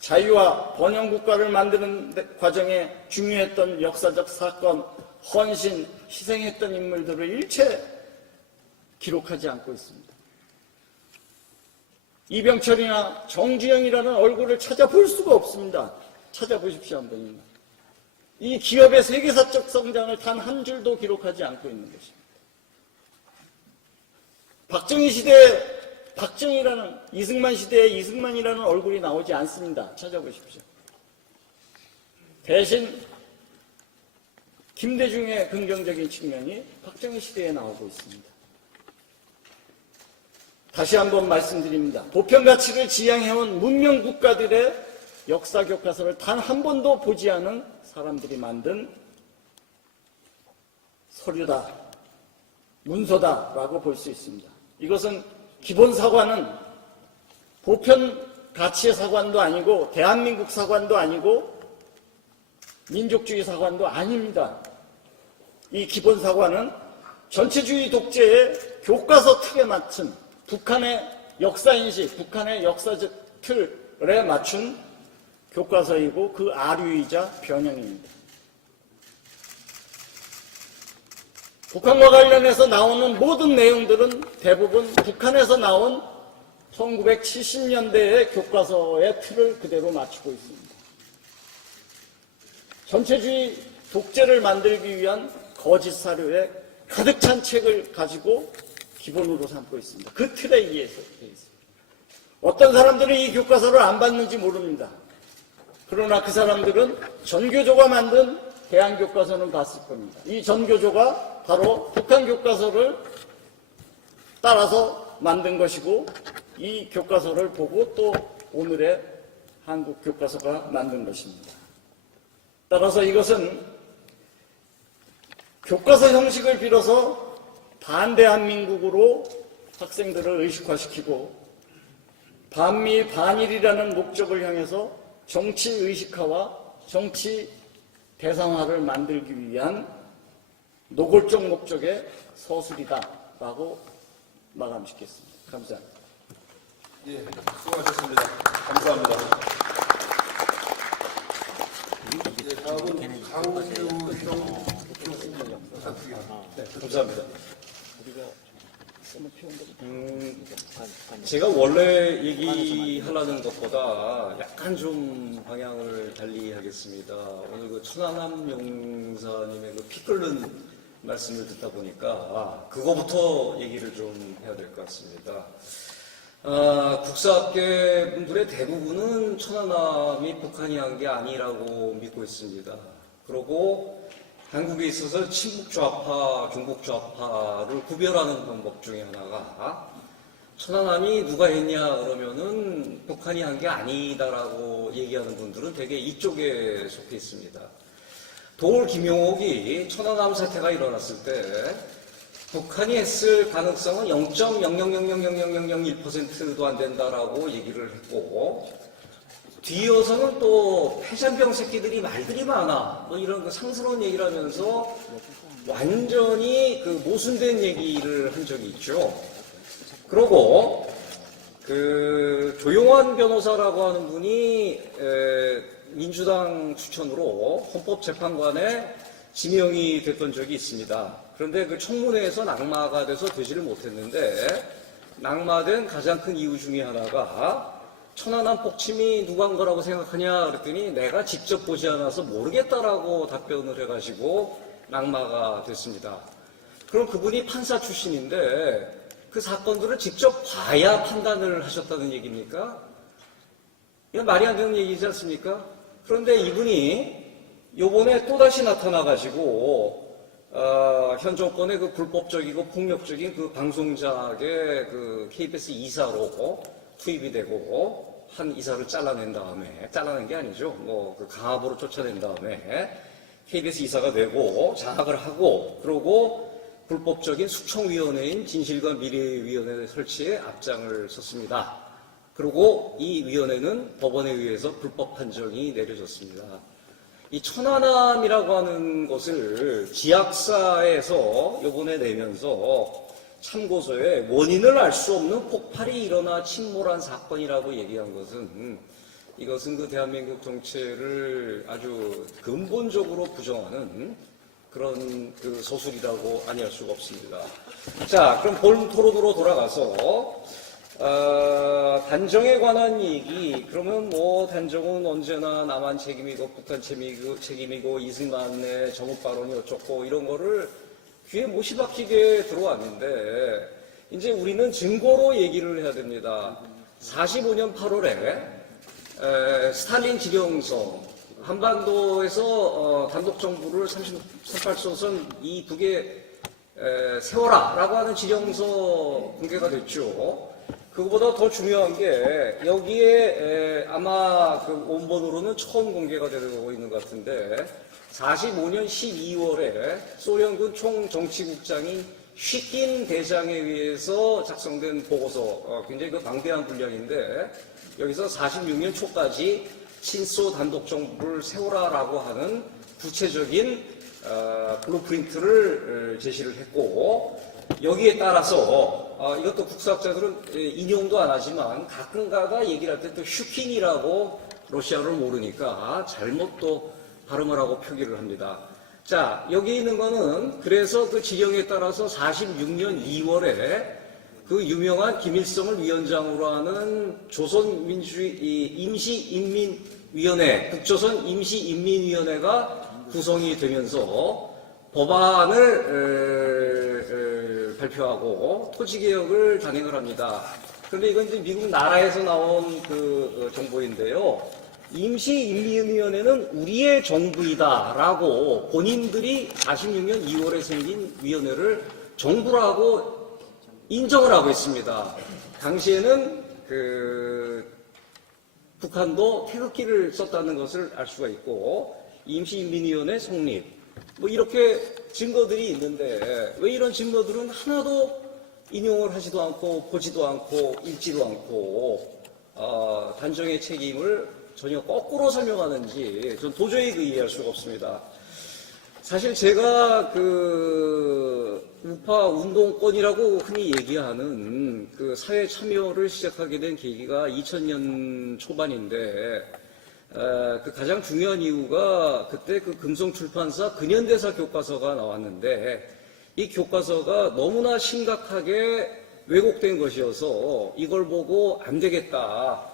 자유와 번영국가를 만드는 과정에 중요했던 역사적 사건, 헌신, 희생했던 인물들을 일체 기록하지 않고 있습니다. 이병철이나 정주영이라는 얼굴을 찾아볼 수가 없습니다. 찾아보십시오 한번. 이 기업의 세계사적 성장을 단 한 줄도 기록하지 않고 있는 것입니다. 박정희 시대에 박정희라는, 이승만 시대에 이승만이라는 얼굴이 나오지 않습니다. 찾아보십시오. 대신 김대중의 긍정적인 측면이 박정희 시대에 나오고 있습니다. 다시 한번 말씀드립니다. 보편 가치를 지향해온 문명 국가들의 역사 교과서를 단 한 번도 보지 않은 사람들이 만든 서류다, 문서다라고 볼 수 있습니다. 이것은 기본 사관은 보편 가치의 사관도 아니고 대한민국 사관도 아니고 민족주의 사관도 아닙니다. 이 기본 사관은 전체주의 독재의 교과서 틀에 맞춘 북한의 역사인식, 북한의 역사적 틀에 맞춘 교과서이고 그 아류이자 변형입니다. 북한과 관련해서 나오는 모든 내용들은 대부분 북한에서 나온 1970년대의 교과서의 틀을 그대로 맞추고 있습니다. 전체주의 독재를 만들기 위한 거짓 사료에 가득 찬 책을 가지고 기본으로 삼고 있습니다. 그 틀에 의해서 되어 있습니다. 어떤 사람들은 이 교과서를 안 받는지 모릅니다. 그러나 그 사람들은 전교조가 만든 대한교과서는 봤을 겁니다. 이 전교조가 바로 북한 교과서를 따라서 만든 것이고 이 교과서를 보고 또 오늘의 한국 교과서가 만든 것입니다. 따라서 이것은 교과서 형식을 빌어서 반대한민국으로 학생들을 의식화시키고 반미 반일이라는 목적을 향해서 정치 의식화와 정치 대상화를 만들기 위한 노골적 목적의 서술이다라고 마감짓겠습니다. 감사합니다. 예, 수고하셨습니다. 감사합니다. 예, 다음은 강유형 교수님 부탁드립니다. 네, 감사합니다. 제가 원래 얘기하려는 것보다 약간 좀 방향을 달리 하겠습니다. 오늘 그 천안함 용사님의 그 피 끓는 말씀을 듣다 보니까 그거부터 얘기를 좀 해야 될 것 같습니다. 국사학계 분들의 대부분은 천안함이 북한이 한 게 아니라고 믿고 있습니다. 그리고 한국에 있어서 친북 좌파, 중국 좌파를 구별하는 방법 중에 하나가 천안함이 누가 했냐 그러면은 북한이 한 게 아니다라고 얘기하는 분들은 되게 이쪽에 속해 있습니다. 도올 김용옥이 천안함 사태가 일어났을 때 북한이 했을 가능성은 0.0000001%도 안 된다라고 얘기를 했고, 뒤이어서는 또 폐잔병 새끼들이 말들이 많아 뭐 이런 그 상스러운 얘기를 하면서 완전히 그 모순된 얘기를 한 적이 있죠. 그러고 그 조용환 변호사라고 하는 분이 민주당 추천으로 헌법재판관에 지명이 됐던 적이 있습니다. 그런데 그 청문회에서 낙마가 돼서 되지를 못했는데, 낙마된 가장 큰 이유 중에 하나가 천안함 폭침이 누가 한 거라고 생각하냐 그랬더니 내가 직접 보지 않아서 모르겠다라고 답변을 해가지고 낙마가 됐습니다. 그럼 그분이 판사 출신인데 그 사건들을 직접 봐야 판단을 하셨다는 얘기입니까? 이건 말이 안 되는 얘기지 않습니까? 그런데 이분이 요번에 또다시 나타나가지고 현 정권의 그 불법적이고 폭력적인 그 방송작의 그 KBS 이사로 투입이 되고 한 이사를 잘라낸 게 아니죠. 뭐 그 강압으로 쫓아낸 다음에 KBS 이사가 되고 장악을 하고, 그러고 불법적인 숙청위원회인 진실과 미래위원회 설치에 앞장을 섰습니다. 그리고 이 위원회는 법원에 의해서 불법 판정이 내려졌습니다. 이 천안함이라고 하는 것을 지학사에서 요번에 내면서 참고서에 원인을 알 수 없는 폭발이 일어나 침몰한 사건이라고 얘기한 것은, 이것은 그 대한민국 정체를 아주 근본적으로 부정하는 그런 그 서술이라고 아니할 수가 없습니다. 자, 그럼 본 토론으로 돌아가서 단정에 관한 얘기. 그러면 뭐 단정은 언제나 남한 책임이고 북한 책임이고 이승만의 정읍 발언이 어쩌고 이런 거를 귀에 못이 박히게 들어왔는데, 이제 우리는 증거로 얘기를 해야 됩니다. 45년 8월에 스탈린 지령서, 한반도에서 단독정부를 38소선 이 북에 세워라라고 하는 지령서 공개가 됐죠. 그거보다 더 중요한 게 여기에 아마 그 원본으로는 처음 공개가 되고 있는 것 같은데, 45년 12월에 소련군 총정치국장인 쉬킨 대장에 의해서 작성된 보고서, 굉장히 그 방대한 분량인데 여기서 46년 초까지 친소 단독정부를 세우라라고 하는 구체적인 블루프린트를 제시를 했고, 여기에 따라서 이것도 국사학자들은 인용도 안 하지만 가끔가다 얘기를 할 때 또 슈킨이라고 러시아를 모르니까 잘못 또 발음을 하고 표기를 합니다. 자, 여기 있는 거는 그래서 그 지령에 따라서 46년 2월에 그 유명한 김일성을 위원장으로 하는 조선민주주의 임시인민위원회, 북조선 임시인민위원회가 구성이 되면서 법안을 발표하고 토지개혁을 단행을 합니다. 그런데 이건 이제 미국 나라에서 나온 그 정보인데요. 임시인민위원회는 우리의 정부이다라고 본인들이 46년 2월에 생긴 위원회를 정부라고 인정을 하고 있습니다. 당시에는 그 북한도 태극기를 썼다는 것을 알 수가 있고, 임시인민위원회 성립, 뭐 이렇게 증거들이 있는데 왜 이런 증거들은 하나도 인용을 하지도 않고 보지도 않고 읽지도 않고 단정의 책임을 전혀 거꾸로 설명하는지 전 도저히 이해할 수가 없습니다. 사실 제가 그 우파 운동권이라고 흔히 얘기하는 그 사회 참여를 시작하게 된 계기가 2000년 초반인데, 그 가장 중요한 이유가 그때 그 금성출판사 근현대사 교과서가 나왔는데, 이 교과서가 너무나 심각하게 왜곡된 것이어서 이걸 보고 안 되겠다.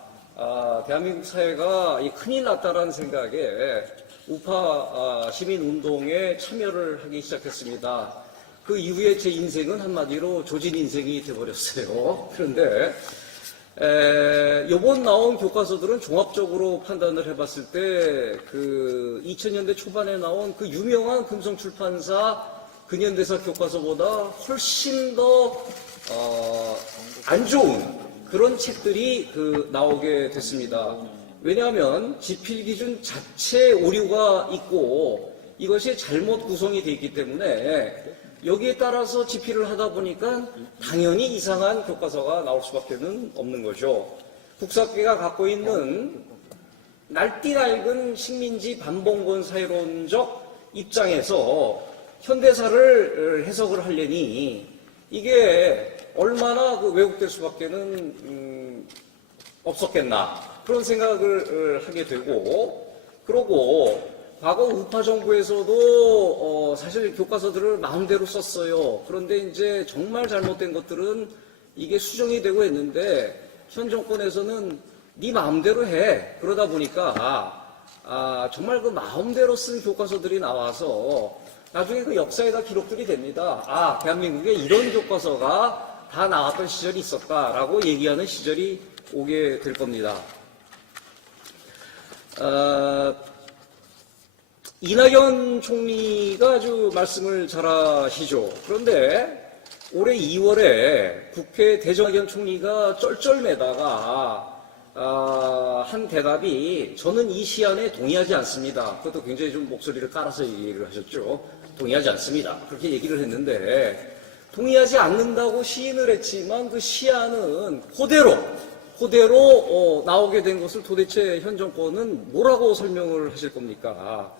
대한민국 사회가 큰일 났다라는 생각에 우파 시민운동에 참여를 하기 시작했습니다. 그 이후에 제 인생은 한마디로 조진 인생이 돼버렸어요. 그런데 이번 나온 교과서들은 종합적으로 판단을 해봤을 때 그 2000년대 초반에 나온 그 유명한 금성출판사 근현대사 교과서보다 훨씬 더 안 좋은 그런 책들이 나오게 됐습니다. 왜냐하면 지필 기준 자체 오류가 있고 이것이 잘못 구성이 되어 있기 때문에 여기에 따라서 지필을 하다 보니까 당연히 이상한 교과서가 나올 수밖에 없는 거죠. 국사학계가 갖고 있는 날띠 낡은 식민지 반봉건 사회론적 입장에서 현대사를 해석을 하려니 이게 얼마나 왜곡될 수밖에 없었겠나 그런 생각을 하게 되고, 그러고 과거 우파 정부에서도 사실 교과서들을 마음대로 썼어요. 그런데 이제 정말 잘못된 것들은 이게 수정이 되고 했는데 현 정권에서는 네 마음대로 해. 그러다 보니까 정말 그 마음대로 쓴 교과서들이 나와서 나중에 그 역사에다 기록들이 됩니다. 대한민국에 이런 교과서가 다 나왔던 시절이 있었다라고 얘기하는 시절이 오게 될 겁니다. 이낙연 총리가 아주 말씀을 잘하시죠. 그런데 올해 2월에 국회 대정의견 총리가 쩔쩔매다가 한 대답이 저는 이 시안에 동의하지 않습니다. 그것도 굉장히 좀 목소리를 깔아서 얘기를 하셨죠. 동의하지 않습니다. 그렇게 얘기를 했는데 동의하지 않는다고 시인을 했지만 그 시안은 그대로 나오게 된 것을 도대체 현 정권은 뭐라고 설명을 하실 겁니까?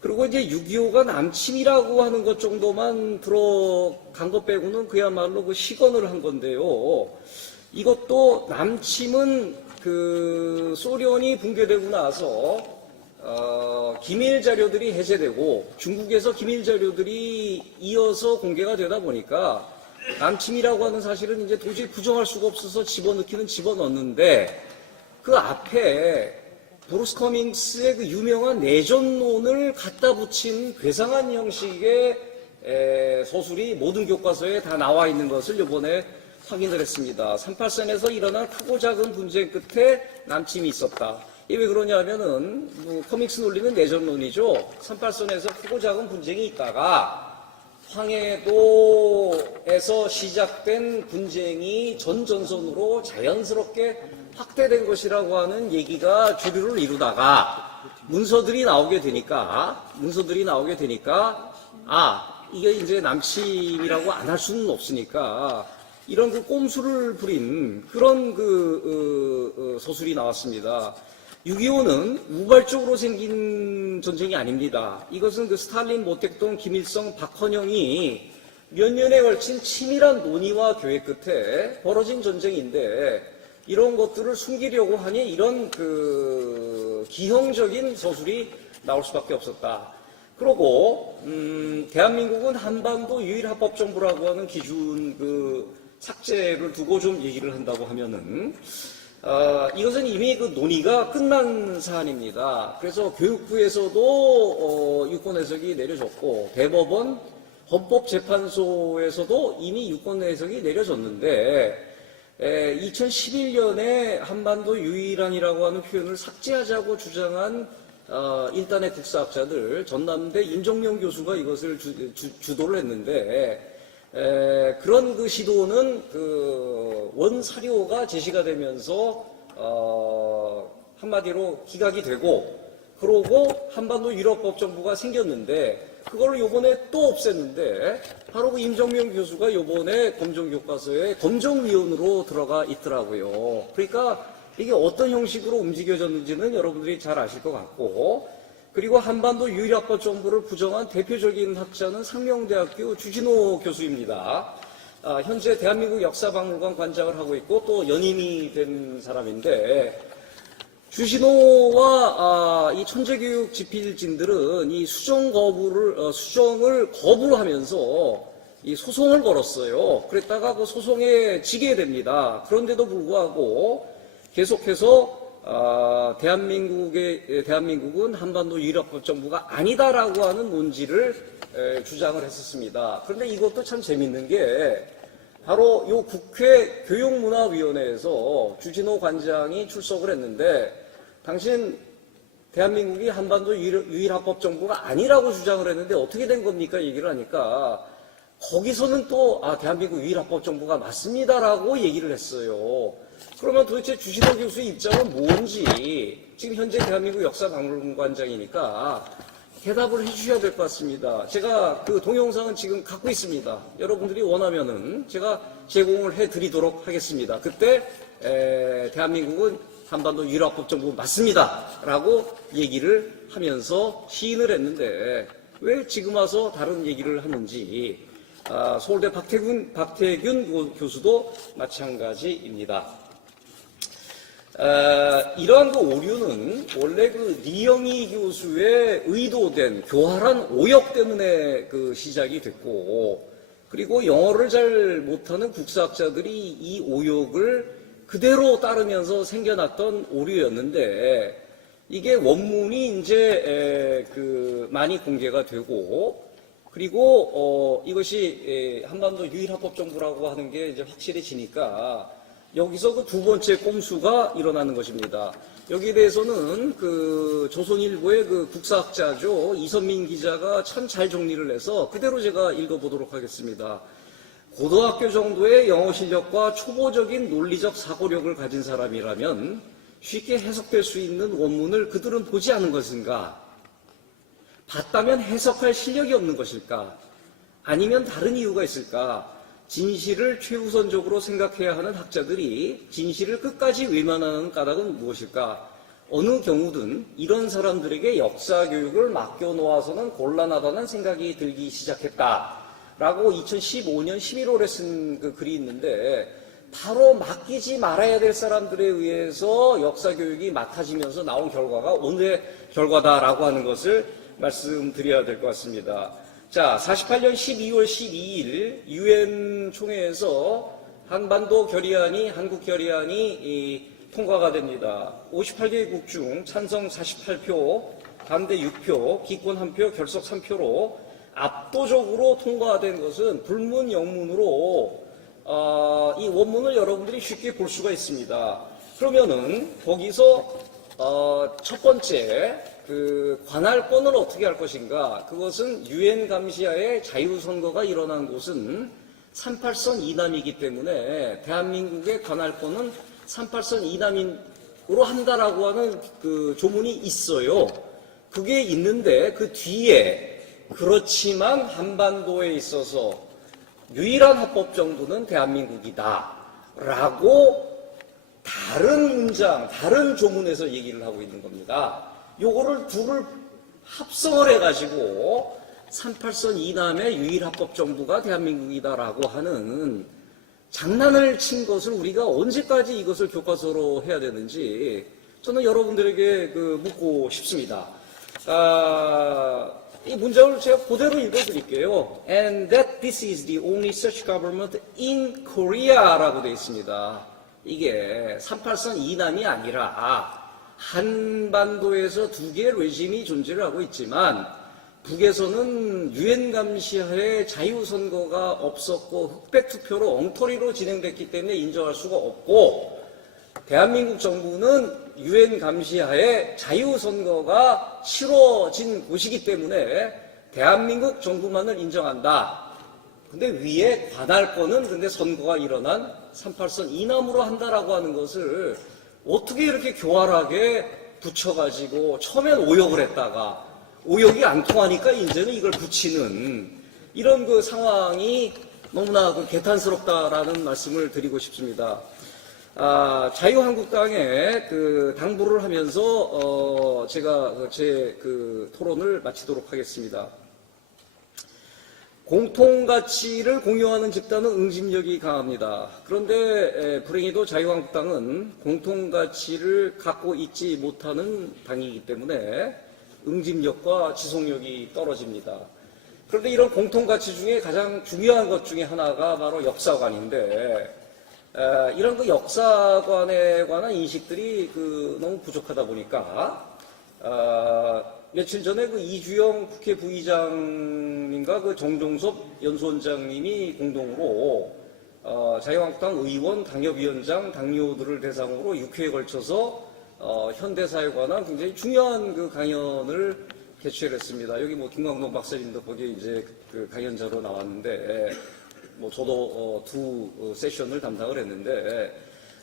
그리고 이제 6.25가 남침이라고 하는 것 정도만 들어간 것 빼고는 그야말로 그 시건을 한 건데요. 이것도 남침은 그 소련이 붕괴되고 나서 기밀 자료들이 해제되고 중국에서 기밀 자료들이 이어서 공개가 되다 보니까 남침이라고 하는 사실은 이제 도저히 부정할 수가 없어서 집어넣기는 집어넣는데 그 앞에 브루스 커밍스의 그 유명한 내전론을 갖다 붙인 괴상한 형식의 서술이 모든 교과서에 다 나와 있는 것을 이번에 확인을 했습니다. 38선에서 일어난 크고 작은 분쟁 끝에 남침이 있었다. 이게 왜 그러냐면은 커밍스 논리는 내전론이죠. 38선에서 크고 작은 분쟁이 있다가 황해도에서 시작된 분쟁이 전전선으로 자연스럽게 확대된 것이라고 하는 얘기가 주류를 이루다가 문서들이 나오게 되니까 이게 이제 남침이라고 안 할 수는 없으니까 이런 그 꼼수를 부린 그런 서술이 나왔습니다. 6.25는 우발적으로 생긴 전쟁이 아닙니다. 이것은 그 스탈린, 모택동, 김일성, 박헌영이 몇 년에 걸친 치밀한 논의와 계획 끝에 벌어진 전쟁인데 이런 것들을 숨기려고 하니 이런 그 기형적인 서술이 나올 수밖에 없었다. 그러고 대한민국은 한반도 유일합법정부라고 하는 기준 그 삭제를 두고 좀 얘기를 한다고 하면은 이것은 이미 그 논의가 끝난 사안입니다. 그래서 교육부에서도 유권 해석이 내려졌고 대법원 헌법재판소에서도 이미 유권 해석이 내려졌는데 2011년에 한반도 유일한이라고 하는 표현을 삭제하자고 주장한 일단의 국사학자들 전남대 임정명 교수가 이것을 주도를 했는데 그런 그 시도는 그 원사료가 제시가 되면서 한마디로 기각이 되고 그러고 한반도 유럽법정부가 생겼는데 그걸 요번에 또 없앴는데 바로 그 임정명 교수가 요번에 검정교과서에 검정위원으로 들어가 있더라고요. 그러니까 이게 어떤 형식으로 움직여졌는지는 여러분들이 잘 아실 것 같고 그리고 한반도 유일학법 정부를 부정한 대표적인 학자는 상명대학교 주진호 교수입니다. 현재 대한민국 역사박물관 관장을 하고 있고 또 연임이 된 사람인데, 주진호와 이 천재교육 집필진들은 이 수정을 거부를 하면서 이 소송을 걸었어요. 그랬다가 그 소송에 지게 됩니다. 그런데도 불구하고 계속해서 대한민국은 한반도 유일학법 정부가 아니다라고 하는 논지를 주장을 했었습니다. 그런데 이것도 참 재밌는 게 바로 요 국회 교육문화위원회에서 주진호 관장이 출석을 했는데, 당신 대한민국이 한반도 유일학법 정부가 아니라고 주장을 했는데 어떻게 된 겁니까? 얘기를 하니까 거기서는 또 대한민국 유일학법 정부가 맞습니다라고 얘기를 했어요. 그러면 도대체 주진호 교수의 입장은 뭔지 지금 현재 대한민국 역사박물관장이니까 대답을 해주셔야 될 것 같습니다. 제가 그 동영상은 지금 갖고 있습니다. 여러분들이 원하면은 제가 제공을 해드리도록 하겠습니다. 그때 대한민국은 한반도 유일학법 정부 맞습니다 라고 얘기를 하면서 시인을 했는데 왜 지금 와서 다른 얘기를 하는지, 서울대 박태균 교수도 마찬가지입니다. 이러한 그 오류는 원래 그 리영희 교수의 의도된 교활한 오역 때문에 그 시작이 됐고, 그리고 영어를 잘 못하는 국사학자들이 이 오역을 그대로 따르면서 생겨났던 오류였는데, 이게 원문이 이제 많이 공개가 되고, 그리고 이것이 한반도 유일학법 정부라고 하는 게 이제 확실해지니까 여기서 그 두 번째 꼼수가 일어나는 것입니다. 여기에 대해서는 그 조선일보의 그 국사학자죠, 이선민 기자가 참 잘 정리를 해서 그대로 제가 읽어보도록 하겠습니다. 고등학교 정도의 영어 실력과 초보적인 논리적 사고력을 가진 사람이라면 쉽게 해석될 수 있는 원문을 그들은 보지 않은 것인가? 봤다면 해석할 실력이 없는 것일까? 아니면 다른 이유가 있을까? 진실을 최우선적으로 생각해야 하는 학자들이 진실을 끝까지 외면하는 까닭은 무엇일까? 어느 경우든 이런 사람들에게 역사 교육을 맡겨놓아서는 곤란하다는 생각이 들기 시작했다. 라고 2015년 11월에 쓴 그 글이 있는데, 바로 맡기지 말아야 될 사람들에 의해서 역사 교육이 맡아지면서 나온 결과가 오늘의 결과다라고 하는 것을 말씀드려야 될 것 같습니다. 자, 48년 12월 12일 유엔 총회에서 한반도 결의안이, 한국 결의안이 통과가 됩니다. 58개국 중 찬성 48표, 반대 6표, 기권 1표, 결석 3표로 압도적으로 통과된 것은 불문 영문으로 이 원문을 여러분들이 쉽게 볼 수가 있습니다. 그러면은 거기서 첫 번째 그 관할권을 어떻게 할 것인가? 그것은 유엔 감시하에 자유선거가 일어난 곳은 38선 이남이기 때문에 대한민국의 관할권은 38선 이남으로 한다라고 하는 그 조문이 있어요. 그게 있는데 그 뒤에 그렇지만 한반도에 있어서 유일한 합법 정부는 대한민국이다 라고 다른 문장, 다른 조문에서 얘기를 하고 있는 겁니다. 요거를 둘을 합성을 해가지고 38선 이남의 유일합법 정부가 대한민국이다라고 하는 장난을 친 것을 우리가 언제까지 이것을 교과서로 해야 되는지 저는 여러분들에게 묻고 싶습니다. 이 문장을 제가 그대로 읽어드릴게요. And that this is the only such government in Korea라고 되어 있습니다. 이게 38선 이남이 아니라 한반도에서 두 개의 레짐이 존재를 하고 있지만 북에서는 유엔 감시하에 자유선거가 없었고 흑백투표로 엉터리로 진행됐기 때문에 인정할 수가 없고 대한민국 정부는 유엔 감시하에 자유선거가 치러진 곳이기 때문에 대한민국 정부만을 인정한다. 근데 위에 관할권은 근데 선거가 일어난 38선 이남으로 한다라고 하는 것을 어떻게 이렇게 교활하게 붙여가지고 처음엔 오역을 했다가 오역이 안 통하니까 이제는 이걸 붙이는 이런 그 상황이 너무나 개탄스럽다라는 말씀을 드리고 싶습니다. 자유한국당에 그 당부를 하면서 제가 제 그 토론을 마치도록 하겠습니다. 공통가치를 공유하는 집단은 응집력이 강합니다. 그런데 불행히도 자유한국당은 공통가치를 갖고 있지 못하는 당이기 때문에 응집력과 지속력이 떨어집니다. 그런데 이런 공통가치 중에 가장 중요한 것 중에 하나가 바로 역사관인데 이런 그 역사관에 관한 인식들이 너무 부족하다 보니까 며칠 전에 그 이주영 국회 부의장님과 그 정종섭 연수원장님이 공동으로 자유한국당 의원, 당협위원장, 당료들을 대상으로 6회에 걸쳐서 현대사에 관한 굉장히 중요한 그 강연을 개최를 했습니다. 여기 뭐 김광동 박사님도 거기에 이제 그 강연자로 나왔는데 뭐 저도 두 세션을 담당을 했는데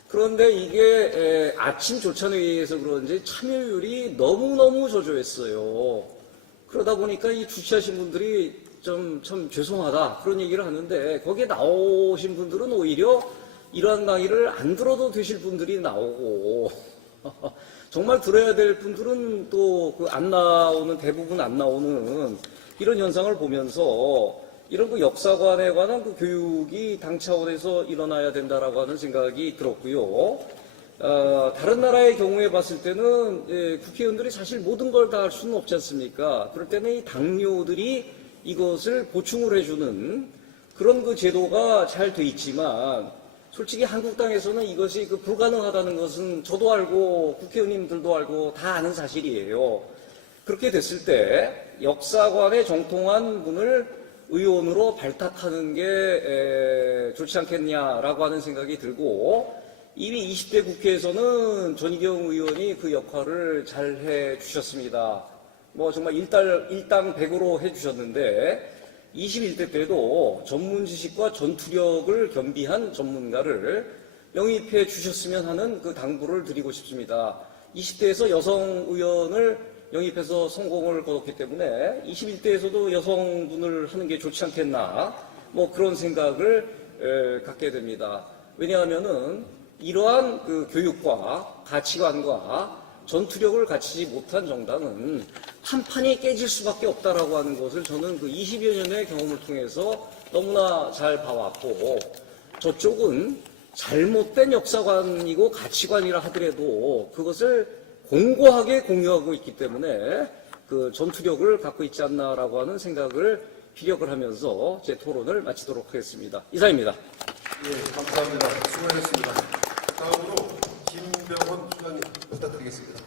그런데 이게 아침 조찬회의에서 그런지 참여율이 너무너무 저조했어요. 그러다 보니까 이 주최하신 분들이 좀 참 죄송하다 그런 얘기를 하는데 거기에 나오신 분들은 오히려 이러한 강의를 안 들어도 되실 분들이 나오고 정말 들어야 될 분들은 또 그 안 나오는 대부분 안 나오는 이런 현상을 보면서 이런 그 역사관에 관한 그 교육이 당 차원에서 일어나야 된다라고 하는 생각이 들었고요. 다른 나라의 경우에 봤을 때는 국회의원들이 사실 모든 걸 다 할 수는 없지 않습니까? 그럴 때는 이 당뇨들이 이것을 보충을 해주는 그런 그 제도가 잘 돼 있지만 솔직히 한국당에서는 이것이 그 불가능하다는 것은 저도 알고 국회의원님들도 알고 다 아는 사실이에요. 그렇게 됐을 때 역사관에 정통한 분을 의원으로 발탁하는 게 좋지 않겠냐라고 하는 생각이 들고 이미 20대 국회에서는 전희경 의원이 그 역할을 잘 해주셨습니다. 뭐 정말 일당백으로 해주셨는데 21대 때도 전문 지식과 전투력을 겸비한 전문가를 영입해 주셨으면 하는 그 당부를 드리고 싶습니다. 20대에서 여성 의원을 영입해서 성공을 거뒀기 때문에 21대에서도 여성분을 하는 게 좋지 않겠나 뭐 그런 생각을 갖게 됩니다. 왜냐하면은 이러한 그 교육과 가치관과 전투력을 갖추지 못한 정당은 한 판이 깨질 수밖에 없다라고 하는 것을 저는 그 20여 년의 경험을 통해서 너무나 잘 봐왔고 저쪽은 잘못된 역사관이고 가치관이라 하더라도 그것을 공고하게 공유하고 있기 때문에 그 전투력을 갖고 있지 않나라고 하는 생각을 피력을 하면서 제 토론을 마치도록 하겠습니다. 이상입니다. 예, 감사합니다. 수고하셨습니다. 다음으로 김병원 수장님 부탁드리겠습니다.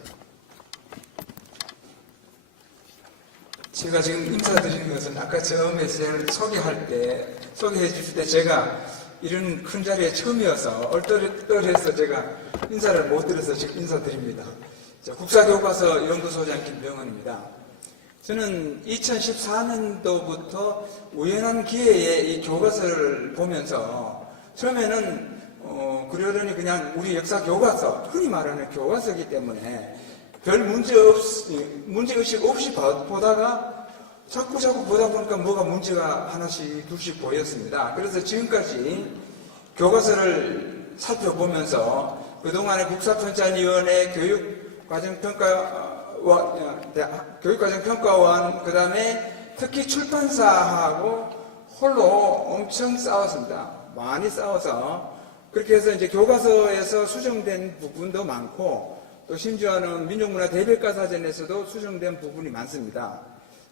제가 지금 인사드리는 것은 아까 처음에 소개해 주실 때 제가 이런 큰 자리에 처음이어서 얼떨떨해서 제가 인사를 못 드려서 지금 인사드립니다. 국사교과서 연구소장 김병원입니다. 저는 2014년도부터 우연한 기회에 이 교과서를 보면서 처음에는 그러려니 그냥 우리 역사 교과서, 흔히 말하는 교과서이기 때문에 별 문제의식 없이 보다가 자꾸 보다 보니까 뭐가 문제가 하나씩 둘씩 보였습니다. 그래서 지금까지 교과서를 살펴보면서 그동안의 국사편찬위원회 교육과정평가원, 그 다음에 특히 출판사하고 홀로 엄청 싸웠습니다. 많이 싸워서 그렇게 해서 이제 교과서에서 수정된 부분도 많고 또 심지어는 민족문화대백과사전에서도 수정된 부분이 많습니다.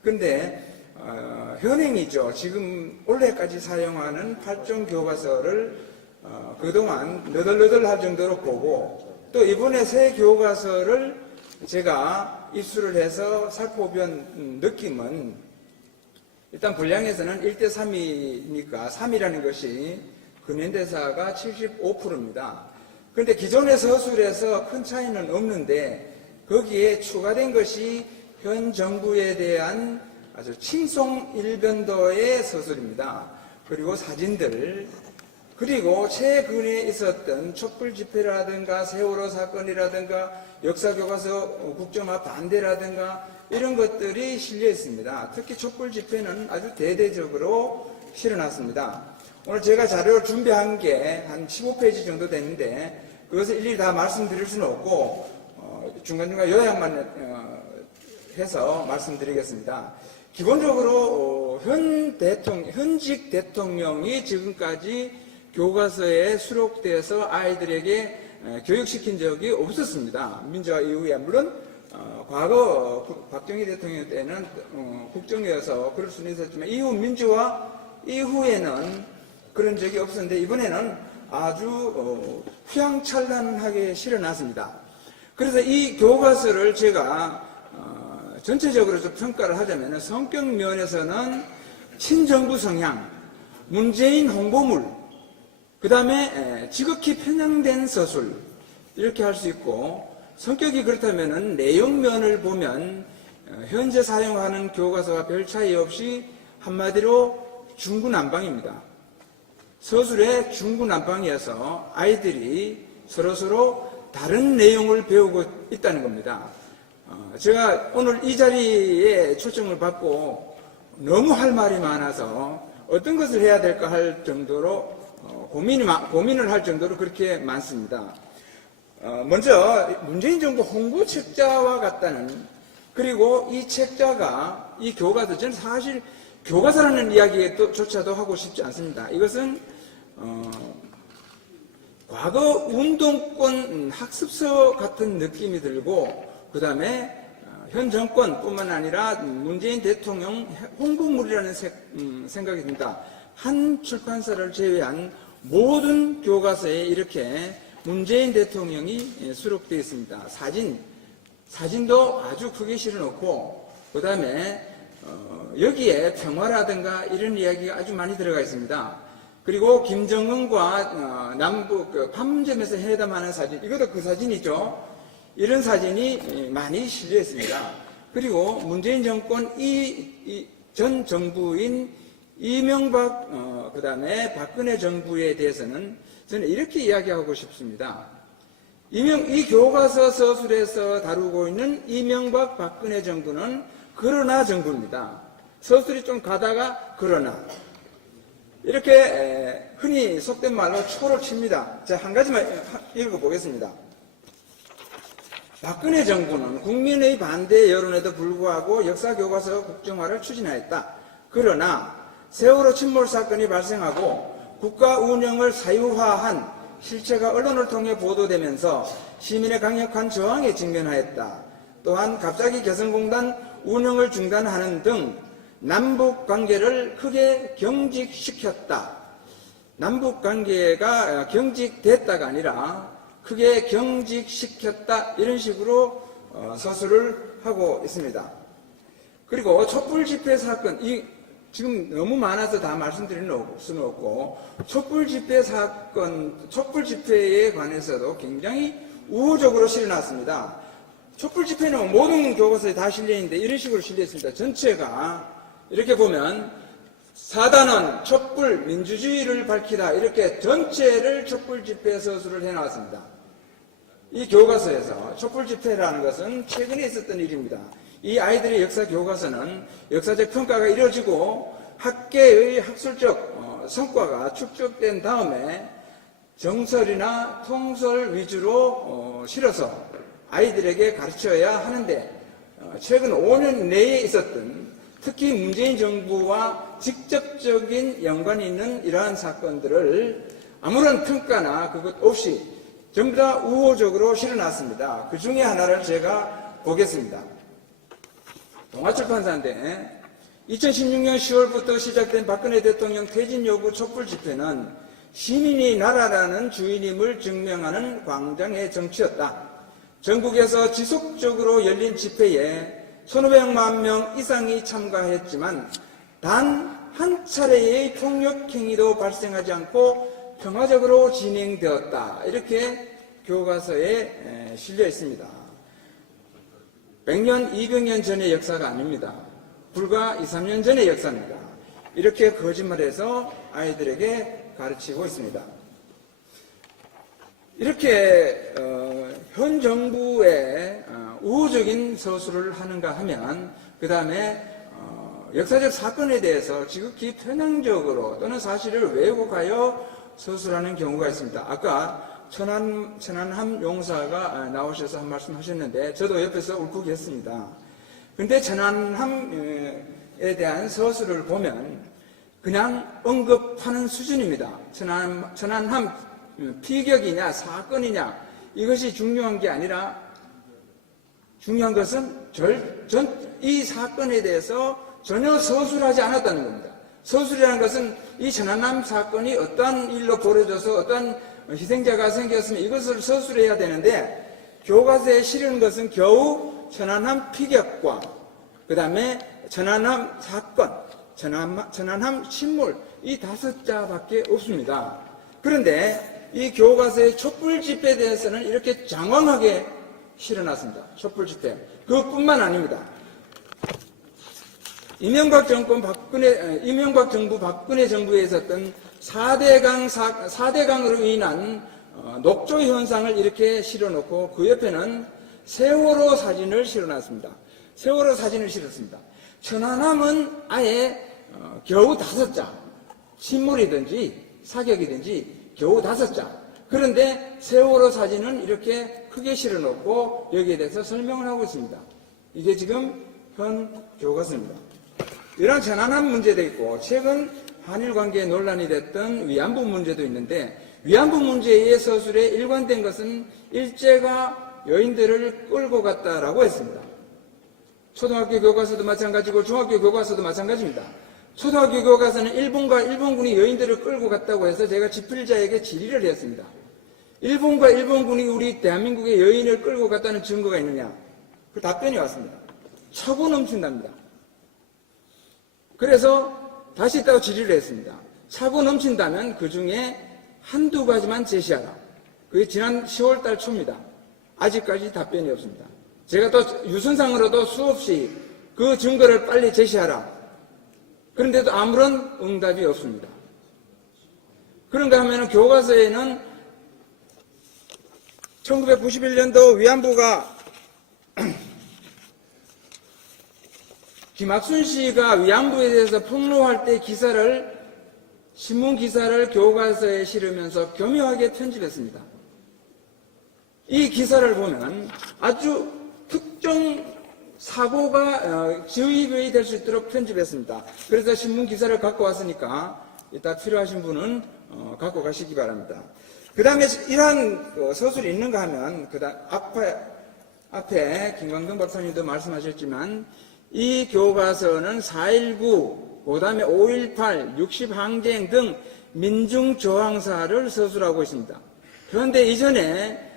그런데 현행이죠. 지금 올해까지 사용하는 8종 교과서를 그동안 너덜너덜할 정도로 보고 또 이번에 새 교과서를 제가 입수를 해서 살펴본 느낌은 일단 분량에서는 1대3이니까 3이라는 것이 근현대사가 75%입니다. 그런데 기존의 서술에서 큰 차이는 없는데 거기에 추가된 것이 현 정부에 대한 아주 칭송 일변도의 서술입니다. 그리고 사진들, 그리고 최근에 있었던 촛불 집회라든가 세월호 사건이라든가 역사교과서 국정화 반대라든가 이런 것들이 실려 있습니다. 특히 촛불 집회는 아주 대대적으로 실어났습니다. 오늘 제가 자료를 준비한 게 한 15페이지 정도 되는데 그것을 일일이 다 말씀드릴 수는 없고 중간중간 요약만 해서 말씀드리겠습니다. 기본적으로 현직 대통령이 지금까지 교과서에 수록돼서 아이들에게 교육시킨 적이 없었습니다. 민주화 이후에 물론 과거 박정희 대통령 때는 국정이어서 그럴 수는 있었지만 이후 민주화 이후에는 그런 적이 없었는데 이번에는 아주 휘황찬란하게 실어놨습니다. 그래서 이 교과서를 제가 전체적으로 좀 평가를 하자면 성격 면에서는 친정부 성향, 문재인 홍보물, 그 다음에 지극히 편향된 서술 이렇게 할 수 있고 성격이 그렇다면 내용면을 보면 현재 사용하는 교과서와 별 차이 없이 한마디로 중구난방입니다. 서술의 중구난방이어서 아이들이 서로서로 다른 내용을 배우고 있다는 겁니다. 제가 오늘 이 자리에 초청을 받고 너무 할 말이 많아서 어떤 것을 해야 될까 할 정도로 고민을 할 정도로 그렇게 많습니다. 먼저 문재인 정부 홍보 책자와 같다는 그리고 이 책자가 이 교과서 저는 사실 교과서라는 이야기조차도 하고 싶지 않습니다. 이것은 과거 운동권 학습서 같은 느낌이 들고 그 다음에 현 정권뿐만 아니라 문재인 대통령 홍보물이라는 생각이 듭니다. 한 출판사를 제외한 모든 교과서에 이렇게 문재인 대통령이 수록되어 있습니다. 사진도 아주 크게 실어놓고 그 다음에 여기에 평화라든가 이런 이야기가 아주 많이 들어가 있습니다. 그리고 김정은과 남북 판문점에서 회담하는 사진, 이것도 그 사진이죠. 이런 사진이 많이 실려 있습니다. 그리고 문재인 정권 전 정부인 이명박 그 다음에 박근혜 정부에 대해서는 저는 이렇게 이야기하고 싶습니다. 이 교과서 서술에서 다루고 있는 이명박 박근혜 정부는 그러나 정부입니다. 서술이 좀 가다가 그러나 이렇게 흔히 속된 말로 초를 칩니다. 제가 한 가지만 읽어보겠습니다. 박근혜 정부는 국민의 반대 여론에도 불구하고 역사교과서 국정화를 추진하였다. 그러나 세월호 침몰 사건이 발생하고 국가 운영을 사유화한 실체가 언론을 통해 보도되면서 시민의 강력한 저항에 직면하였다. 또한 갑자기 개성공단 운영을 중단하는 등 남북 관계를 크게 경직시켰다. 남북 관계가 경직됐다가 아니라 크게 경직시켰다. 이런 식으로 서술을 하고 있습니다. 그리고 촛불 집회 사건, 지금 너무 많아서 다 말씀드릴 수는 없고, 촛불 집회 사건, 촛불 집회에 관해서도 굉장히 우호적으로 실어놨습니다. 촛불 집회는 모든 교과서에 다 실려있는데 이런 식으로 실려있습니다. 전체가 이렇게 보면 사단원 촛불 민주주의를 밝히다 이렇게 전체를 촛불 집회 서술을 해놨습니다. 이 교과서에서 촛불 집회라는 것은 최근에 있었던 일입니다. 이 아이들의 역사 교과서는 역사적 평가가 이루어지고 학계의 학술적 성과가 축적된 다음에 정설이나 통설 위주로 실어서 아이들에게 가르쳐야 하는데 최근 5년 내에 있었던 특히 문재인 정부와 직접적인 연관이 있는 이러한 사건들을 아무런 평가나 그것 없이 전부 다 우호적으로 실어놨습니다. 그 중에 하나를 제가 보겠습니다. 동아출판사인데 2016년 10월부터 시작된 박근혜 대통령 퇴진 요구 촛불 집회는 시민이 나라라는 주인임을 증명하는 광장의 정치였다. 전국에서 지속적으로 열린 집회에 1,500만 명 이상이 참가했지만 단 한 차례의 폭력행위도 발생하지 않고 평화적으로 진행되었다. 이렇게 교과서에 실려 있습니다. 100년, 200년 전의 역사가 아닙니다. 불과 2, 3년 전의 역사입니다. 이렇게 거짓말해서 아이들에게 가르치고 있습니다. 이렇게 현 정부의 우호적인 서술을 하는가 하면 그 다음에 역사적 사건에 대해서 지극히 편향적으로 또는 사실을 왜곡하여 서술하는 경우가 있습니다. 아까 천안함 용사가 나오셔서 한 말씀 하셨는데 저도 옆에서 울컥했습니다. 근데 천안함에 대한 서술을 보면 그냥 언급하는 수준입니다. 천안함 피격이냐 사건이냐 이것이 중요한 게 아니라 중요한 것은 이 사건에 대해서 전혀 서술하지 않았다는 겁니다. 서술이라는 것은 이 천안함 사건이 어떤 일로 벌어져서 어떤 희생자가 생겼으면 이것을 서술해야 되는데 교과서에 실은 것은 겨우 천안함 피격과 그 다음에 천안함 사건, 천안함 침몰 이 5자밖에 없습니다. 그런데 이 교과서의 촛불 집회에 대해서는 이렇게 장황하게 실어놨습니다. 촛불 집회. 그것뿐만 아닙니다. 이명박 정부 박근혜 정부에 있었던 4대강으로 인한 녹조 현상을 이렇게 실어놓고 그 옆에는 세월호 사진을 실어놨습니다. 세월호 사진을 실었습니다. 천안함은 아예 겨우 5자, 침몰이든지 사격이든지 겨우 5자. 그런데 세월호 사진은 이렇게 크게 실어놓고 여기에 대해서 설명을 하고 있습니다. 이게 지금 현 교과서입니다. 이런 천안함 문제도 있고 최근 한일 관계에 논란이 됐던 위안부 문제도 있는데 위안부 문제의 서술에 일관된 것은 일제가 여인들을 끌고 갔다라고 했습니다. 초등학교 교과서도 마찬가지고 중학교 교과서도 마찬가지입니다. 초등학교 교과서는 일본군이 여인들을 끌고 갔다고 해서 제가 집필자에게 질의를 했습니다. 일본군이 우리 대한민국의 여인을 끌고 갔다는 증거가 있느냐? 그 답변이 왔습니다. 차고 넘친답니다. 그래서 다시 또 질의를 했습니다. 차고 넘친다면 그 중에 한두 가지만 제시하라. 그게 지난 10월 달 초입니다. 아직까지 답변이 없습니다. 제가 또 유선상으로도 수없이 그 증거를 빨리 제시하라. 그런데도 아무런 응답이 없습니다. 그런가 하면 교과서에는 1991년도 위안부가 김학순 씨가 위안부에 대해서 폭로할 때 신문 기사를 교과서에 실으면서 교묘하게 편집했습니다. 이 기사를 보면 아주 특정 사고가 지휘부에 될 수 있도록 편집했습니다. 그래서 신문 기사를 갖고 왔으니까 이따 필요하신 분은 갖고 가시기 바랍니다. 그 다음에 이러한 서술이 있는가 하면 앞에 김광동 박사님도 말씀하셨지만 이 교과서는 4.19, 그 다음에 5.18, 60항쟁 등 민중저항사를 서술하고 있습니다. 그런데 이전에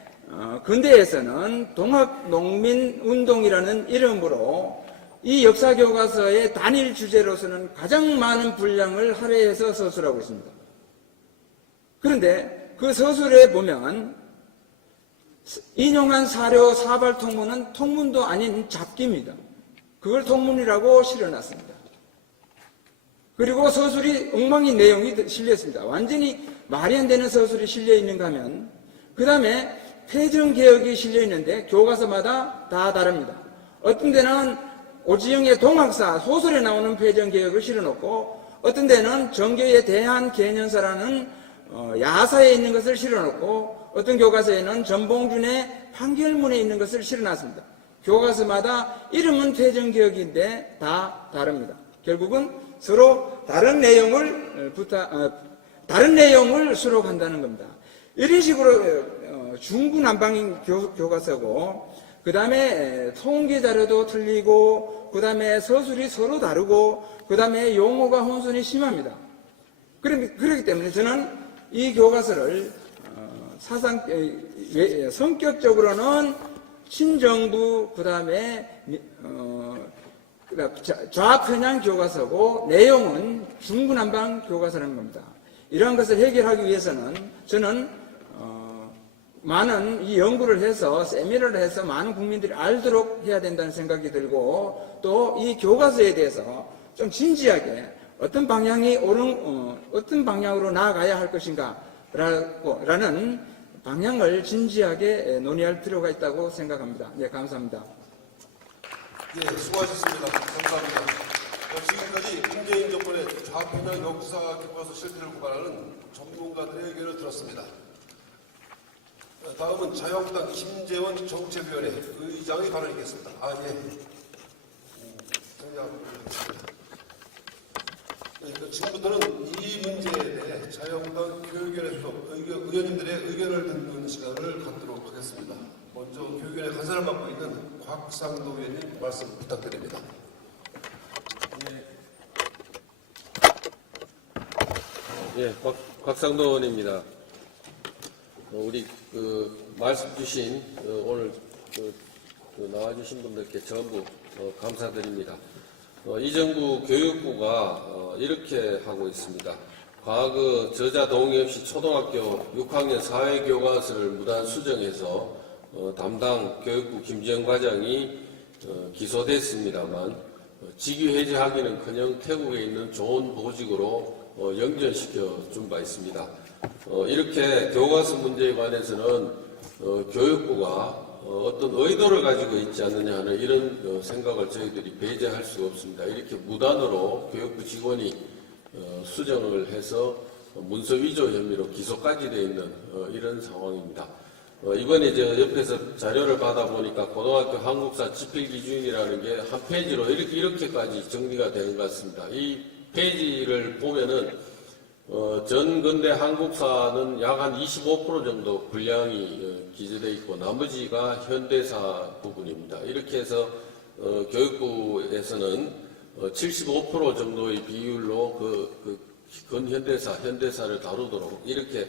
근대에서는 동학농민운동이라는 이름으로 이 역사교과서의 단일 주제로서는 가장 많은 분량을 할애해서 서술하고 있습니다. 그런데 그 서술에 보면 인용한 사료 사발 통문은 통문도 아닌 잡기입니다. 그걸 통문이라고 실어놨습니다. 그리고 서술이 엉망인 내용이 실려있습니다. 완전히 말이 안 되는 서술이 실려있는가 하면 그 다음에 패정개혁이 실려있는데 교과서마다 다 다릅니다. 어떤 데는 오지영의 동학사 소설에 나오는 패정개혁을 실어놓고 어떤 데는 정교의 대한개념사라는 야사에 있는 것을 실어놓고 어떤 교과서에는 전봉준의 판결문에 있는 것을 실어놨습니다. 교과서마다 이름은 패정개혁인데 다 다릅니다. 결국은 서로 다른 내용을 수록한다는 겁니다. 이런 식으로 중구난방인 교과서고 그 다음에 통계 자료도 틀리고 그 다음에 서술이 서로 다르고 그 다음에 용어가 혼선이 심합니다. 그렇기 때문에 저는 이 교과서를 성격적으로는 친정부 그 다음에 좌편향 교과서고 내용은 중구난방 교과서라는 겁니다. 이러한 것을 해결하기 위해서는 저는 많은 이 연구를 해서 세미나를 해서 많은 국민들이 알도록 해야 된다는 생각이 들고 또 이 교과서에 대해서 좀 진지하게 어떤 방향이 어떤 방향으로 나아가야 할 것인가 라는 방향을 진지하게 논의할 필요가 있다고 생각합니다. 네, 감사합니다. 예, 수고하셨습니다. 감사합니다. 지금까지 문재인 정권의 좌편향 역사 교과서 실태를 고발하는 전문가들의 의견을 들었습니다. 다음은 자유한국당 김재원 정책위원회 의장이 발언하겠습니다. 지금부터는 이 문제에 대해 자유한국당 교육위원회 소속 의원님들의 의견을 듣는 시간을 갖도록 하겠습니다. 먼저 교육위원회 간사를 맡고 있는 곽상도 의원님 말씀 부탁드립니다. 예, 곽상도 의원입니다. 우리 말씀 주신 오늘 나와주신 분들께 전부 감사드립니다. 이 정부 교육부가 이렇게 하고 있습니다. 과거 저자 동의 없이 초등학교 6학년 사회교과서를 무단 수정해서 담당 교육부 김지영 과장이 기소됐습니다만 직위 해제하기는커녕 태국에 있는 좋은 보직으로 영전시켜 준 바 있습니다. 이렇게 교과서 문제에 관해서는 교육부가 어떤 의도를 가지고 있지 않느냐 하는 이런 생각을 저희들이 배제할 수가 없습니다. 이렇게 무단으로 교육부 직원이 수정을 해서 문서 위조 혐의로 기소까지 되어 있는 이런 상황입니다. 이번에 옆에서 자료를 받아보니까 고등학교 한국사 집필 기준이라는 게 한 페이지로 이렇게까지 정리가 되는 것 같습니다. 이 페이지를 보면은 전 근대 한국사는 약 한 25% 정도 분량이 기재되어 있고 나머지가 현대사 부분입니다. 이렇게 해서 교육부에서는 75% 정도의 비율로 현대사를 다루도록 이렇게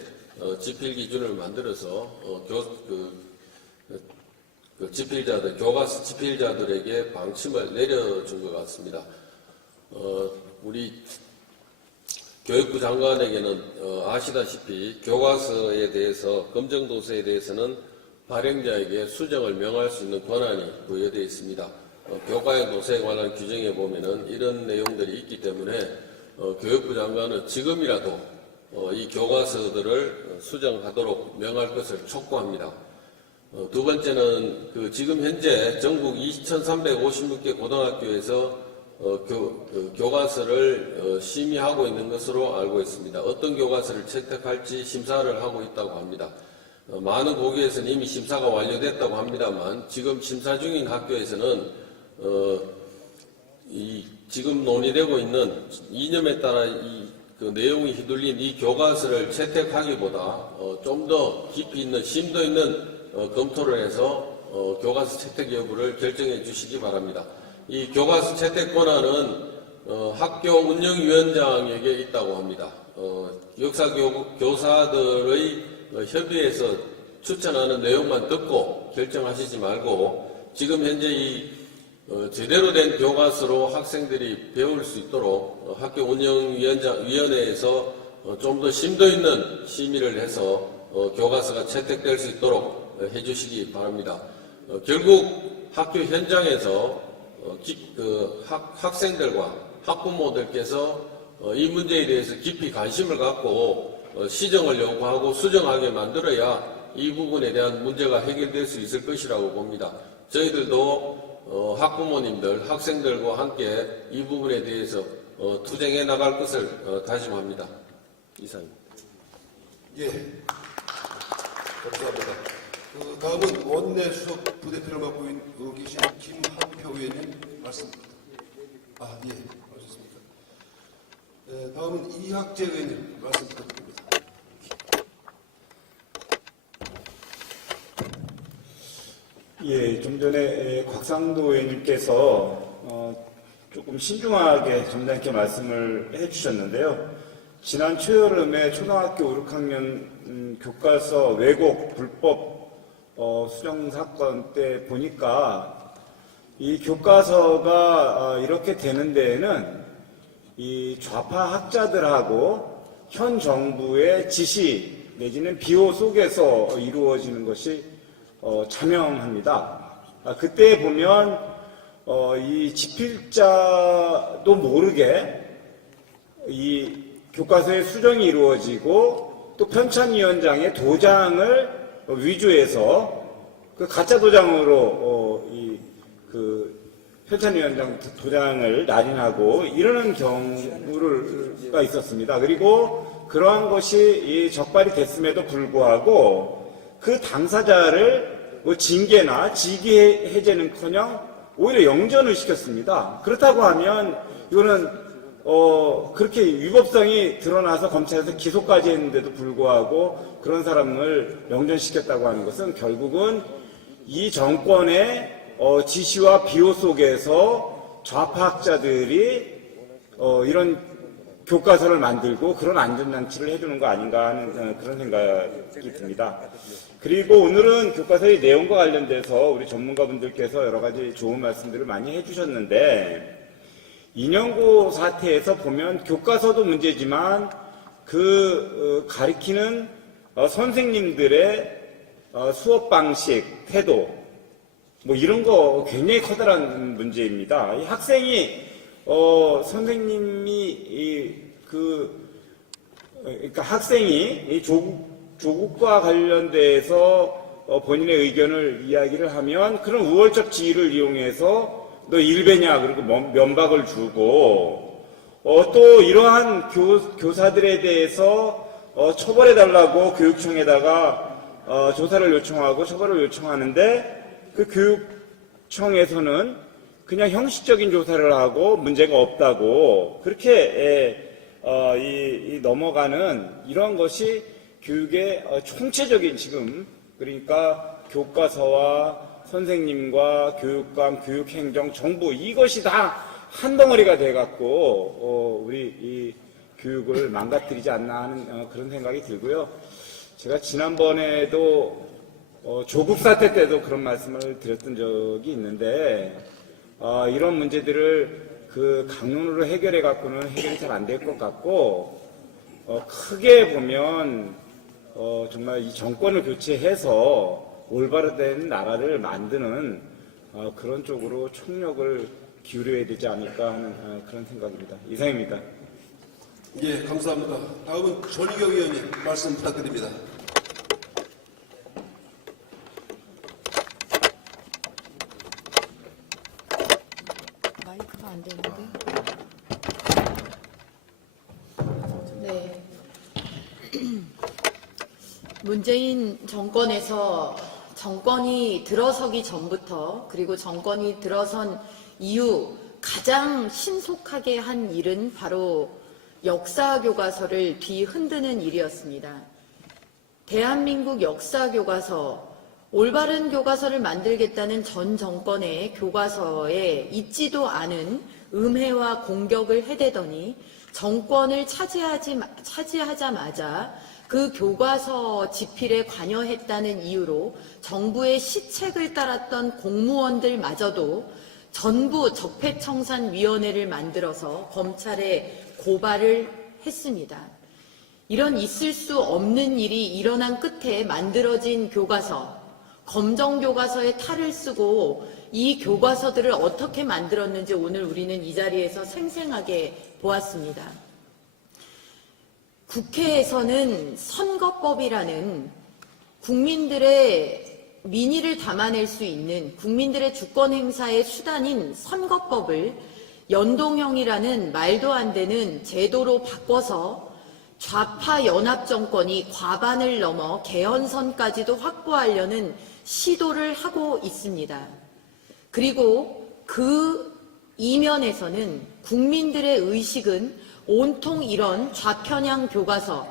집필 기준을 만들어서 교과서 집필자들에게 방침을 내려준 것 같습니다. 우리 교육부 장관에게는 아시다시피 교과서에 대해서 검정도서에 대해서는 발행자에게 수정을 명할 수 있는 권한이 부여되어 있습니다. 교과형 도서에 관한 규정에 보면은 이런 내용들이 있기 때문에 교육부 장관은 지금이라도 이 교과서들을 수정하도록 명할 것을 촉구합니다. 두 번째는 지금 현재 전국 2,356개 고등학교에서 교과서를 심의하고 있는 것으로 알고 있습니다. 어떤 교과서를 채택할지 심사를 하고 있다고 합니다. 많은 고교에서는 이미 심사가 완료됐다고 합니다만 지금 심사 중인 학교에서는 지금 논의되고 있는 이념에 따라 내용이 휘둘린 이 교과서를 채택하기보다 좀 더 깊이 있는 심도 있는 검토를 해서 교과서 채택 여부를 결정해 주시기 바랍니다. 이 교과서 채택 권한은 학교 운영위원장에게 있다고 합니다. 교사들의 협의에서 추천하는 내용만 듣고 결정하시지 말고 지금 현재 이 제대로 된 교과서로 학생들이 배울 수 있도록 학교 운영위원회에서 좀 더 심도 있는 심의를 해서 교과서가 채택될 수 있도록 해주시기 바랍니다. 결국 학교 현장에서 학생들과 학부모들께서 이 문제에 대해서 깊이 관심을 갖고 시정을 요구하고 수정하게 만들어야 이 부분에 대한 문제가 해결될 수 있을 것이라고 봅니다. 저희들도 학부모님들, 학생들과 함께 이 부분에 대해서 투쟁해 나갈 것을 다짐합니다. 이상입니다. 예, 감사합니다. 다음은 원내 수석 부대표를 맡고 계신 김한표 의원님 말씀. 예, 알겠습니다. 다음은 이학재 의원님 말씀 부탁드립니다. 예, 좀 전에 곽상도 의원님께서 조금 신중하게 점잖게 말씀을 해주셨는데요. 지난 초여름에 초등학교 5, 6학년 교과서 왜곡 불법 수정 사건 때 보니까 이 교과서가 이렇게 되는 데에는 이 좌파 학자들하고 현 정부의 지시 내지는 비호 속에서 이루어지는 것이 자명합니다. 그때 보면 이 집필자도 모르게 이 교과서의 수정이 이루어지고 또 편찬위원장의 도장을 위조해서 그 가짜 도장으로 편찬위원장 도장을 날인하고 이러는 경우가 있었습니다. 그리고 그러한 것이 적발이 됐음에도 불구하고 그 당사자를 뭐 징계나 직위 해제는커녕 오히려 영전을 시켰습니다. 그렇다고 하면 이거는 그렇게 위법성이 드러나서 검찰에서 기소까지 했는데도 불구하고 그런 사람을 영전시켰다고 하는 것은 결국은 이 정권의 지시와 비호 속에서 좌파학자들이 이런 교과서를 만들고 그런 안전장치를 해주는 거 아닌가 하는 그런 생각이 듭니다. 그리고 오늘은 교과서의 내용과 관련돼서 우리 전문가분들께서 여러 가지 좋은 말씀들을 많이 해주셨는데, 인영고 사태에서 보면 교과서도 문제지만 가르치는 선생님들의 수업 방식, 태도, 뭐 이런 거 굉장히 커다란 문제입니다. 이 학생이 선생님이 그러니까 학생이 조국과 관련돼서 본인의 의견을 이야기를 하면 그런 우월적 지위를 이용해서 너 일배냐 그리고 면박을 주고 또 이러한 교사들에 대해서 처벌해달라고 교육청에다가 조사를 요청하고 처벌을 요청하는데 그 교육청에서는 그냥 형식적인 조사를 하고 문제가 없다고 그렇게 넘어가는 이런 것이 교육의 총체적인 지금 그러니까 교과서와 선생님과 교육감, 교육행정, 정부 이것이 다 한 덩어리가 돼갖고 우리 이 교육을 망가뜨리지 않나 하는 그런 생각이 들고요. 제가 지난번에도 조국 사태 때도 그런 말씀을 드렸던 적이 있는데 이런 문제들을 강론으로 해결해 갖고는 해결이 잘 안 될 것 같고 크게 보면 정말 이 정권을 교체해서 올바른 나라를 만드는 그런 쪽으로 총력을 기울여야 되지 않을까 하는 그런 생각입니다. 이상입니다. 예, 감사합니다. 다음은 전희경 의원님 말씀 부탁드립니다. 마이크가 안 되는데. 네. 문재인 정권에서 정권이 들어서기 전부터 그리고 정권이 들어선 이후 가장 신속하게 한 일은 바로 역사교과서를 뒤흔드는 일이었습니다. 대한민국 역사교과서, 올바른 교과서를 만들겠다는 전 정권의 교과서에 있지도 않은 음해와 공격을 해대더니 정권을 차지하자마자 그 교과서 집필에 관여했다는 이유로 정부의 시책을 따랐던 공무원들마저도 전부 적폐청산위원회를 만들어서 검찰에 고발을 했습니다. 이런 있을 수 없는 일이 일어난 끝에 만들어진 교과서, 검정교과서에 탈을 쓰고 이 교과서들을 어떻게 만들었는지 오늘 우리는 이 자리에서 생생하게 보았습니다. 국회에서는 선거법이라는 국민들의 민의를 담아낼 수 있는 국민들의 주권 행사의 수단인 선거법을 연동형이라는 말도 안 되는 제도로 바꿔서 좌파 연합 정권이 과반을 넘어 개헌선까지도 확보하려는 시도를 하고 있습니다. 그리고 그 이면에서는 국민들의 의식은 온통 이런 좌편향 교과서,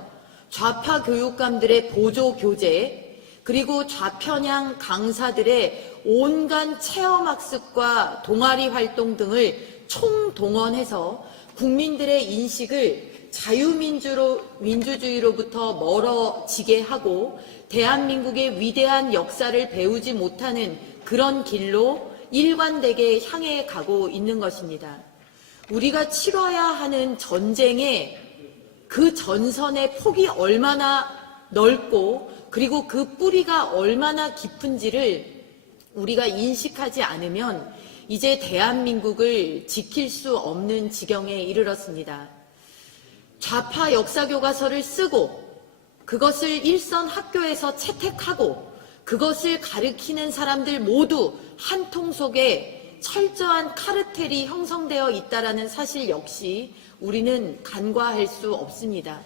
좌파 교육감들의 보조 교재, 그리고 좌편향 강사들의 온갖 체험학습과 동아리 활동 등을 총동원해서 국민들의 인식을 자유민주주의로부터 멀어지게 하고 대한민국의 위대한 역사를 배우지 못하는 그런 길로 일관되게 향해 가고 있는 것입니다. 우리가 치러야 하는 전쟁의 그 전선의 폭이 얼마나 넓고 그리고 그 뿌리가 얼마나 깊은지를 우리가 인식하지 않으면 이제 대한민국을 지킬 수 없는 지경에 이르렀습니다. 좌파 역사교과서를 쓰고 그것을 일선 학교에서 채택하고 그것을 가르치는 사람들 모두 한 통 속에 철저한 카르텔이 형성되어 있다는 사실 역시 우리는 간과할 수 없습니다.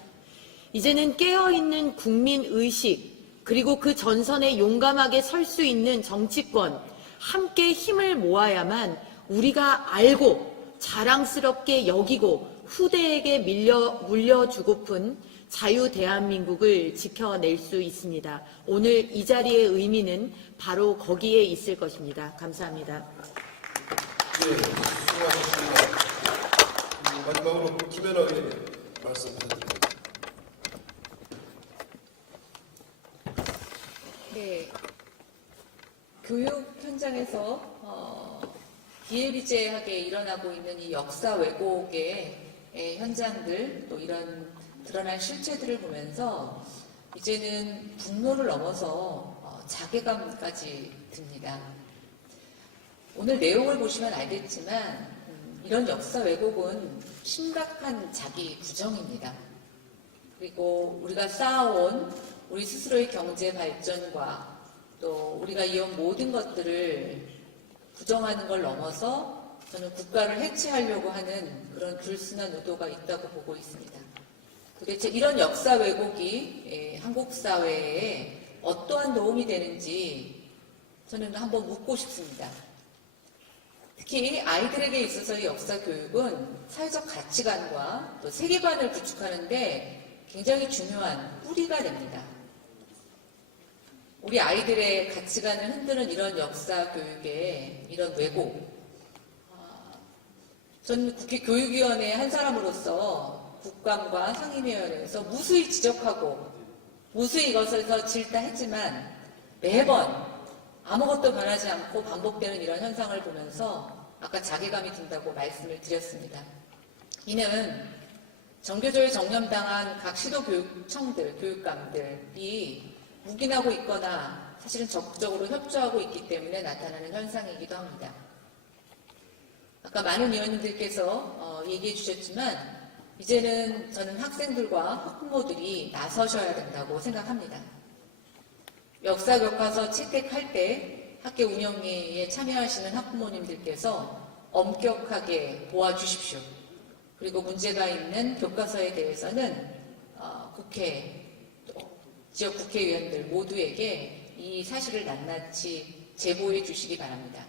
이제는 깨어있는 국민의식, 그리고 그 전선에 용감하게 설 수 있는 정치권, 함께 힘을 모아야만 우리가 알고 자랑스럽게 여기고 후대에게 물려주고픈 자유 대한민국을 지켜낼 수 있습니다. 오늘 이 자리의 의미는 바로 거기에 있을 것입니다. 감사합니다. 네, 수고하셨습니다. 마지막으로 김연아 의원님 말씀 부탁드립니다. 네, 교육 현장에서 비일비재하게 일어나고 있는 이 역사 왜곡의 현장들, 또 이런 드러난 실체들을 보면서 이제는 분노를 넘어서 자괴감까지 듭니다. 오늘 내용을 보시면 알겠지만 이런 역사 왜곡은 심각한 자기 부정입니다. 그리고 우리가 쌓아온 우리 스스로의 경제 발전과 또 우리가 이어온 모든 것들을 부정하는 걸 넘어서 저는 국가를 해체하려고 하는 그런 불순한 의도가 있다고 보고 있습니다. 도대체 이런 역사 왜곡이 한국 사회에 어떠한 도움이 되는지 저는 한번 묻고 싶습니다. 특히 아이들에게 있어서 이 역사 교육은 사회적 가치관과 또 세계관을 구축하는데 굉장히 중요한 뿌리가 됩니다. 우리 아이들의 가치관을 흔드는 이런 역사 교육의 이런 왜곡, 저는 국회 교육위원회 한 사람으로서 국감과 상임위원회에서 무수히 지적하고 무수히 이것에서 질타했지만 매번 아무것도 변하지 않고 반복되는 이런 현상을 보면서 아까 자괴감이 든다고 말씀을 드렸습니다. 이는 정교조에 정념당한 각 시도교육청들, 교육감들이 묵인하고 있거나 사실은 적극적으로 협조하고 있기 때문에 나타나는 현상이기도 합니다. 아까 많은 의원님들께서 얘기해 주셨지만 이제는 저는 학생들과 학부모들이 나서셔야 된다고 생각합니다. 역사 교과서 채택할 때 학교 운영에 참여하시는 학부모님들께서 엄격하게 보아주십시오. 그리고 문제가 있는 교과서에 대해서는 국회, 또 지역 국회의원들 모두에게 이 사실을 낱낱이 제보해 주시기 바랍니다.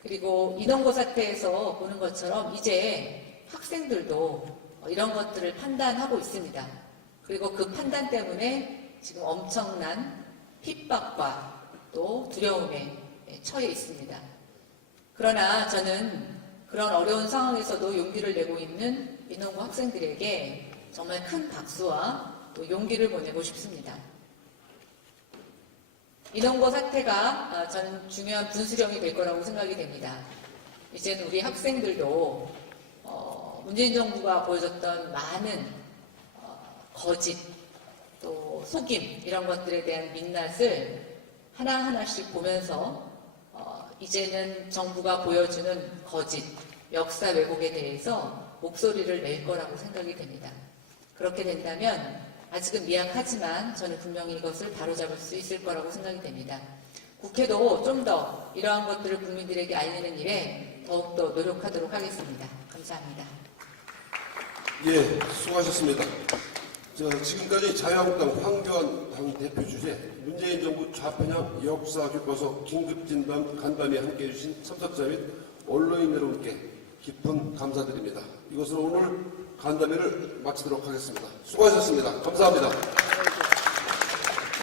그리고 인원고 사태에서 보는 것처럼 이제 학생들도 이런 것들을 판단하고 있습니다. 그리고 그 판단 때문에 지금 엄청난 핍박과 또 두려움에 처해 있습니다. 그러나 저는 그런 어려운 상황에서도 용기를 내고 있는 인원고 학생들에게 정말 큰 박수와 또 용기를 보내고 싶습니다. 인원고 사태가 저는 중요한 분수령이 될 거라고 생각이 됩니다. 이제는 우리 학생들도 문재인 정부가 보여줬던 많은 거짓, 또 속임 이런 것들에 대한 민낯을 하나하나씩 보면서 이제는 정부가 보여주는 거짓, 역사 왜곡에 대해서 목소리를 낼 거라고 생각이 됩니다. 그렇게 된다면 아직은 미약하지만 저는 분명히 이것을 바로잡을 수 있을 거라고 생각이 됩니다. 국회도 좀 더 이러한 것들을 국민들에게 알리는 일에 더욱더 노력하도록 하겠습니다. 감사합니다. 예, 수고하셨습니다. 지금까지 자유한국당 황교안 당 대표 주재, 문재인 정부 좌편향 역사 교과서 긴급진단 간담회에 함께해 주신 참석자 및 언론인 여러분께 깊은 감사드립니다. 이것으로 오늘 간담회를 마치도록 하겠습니다. 수고하셨습니다. 감사합니다.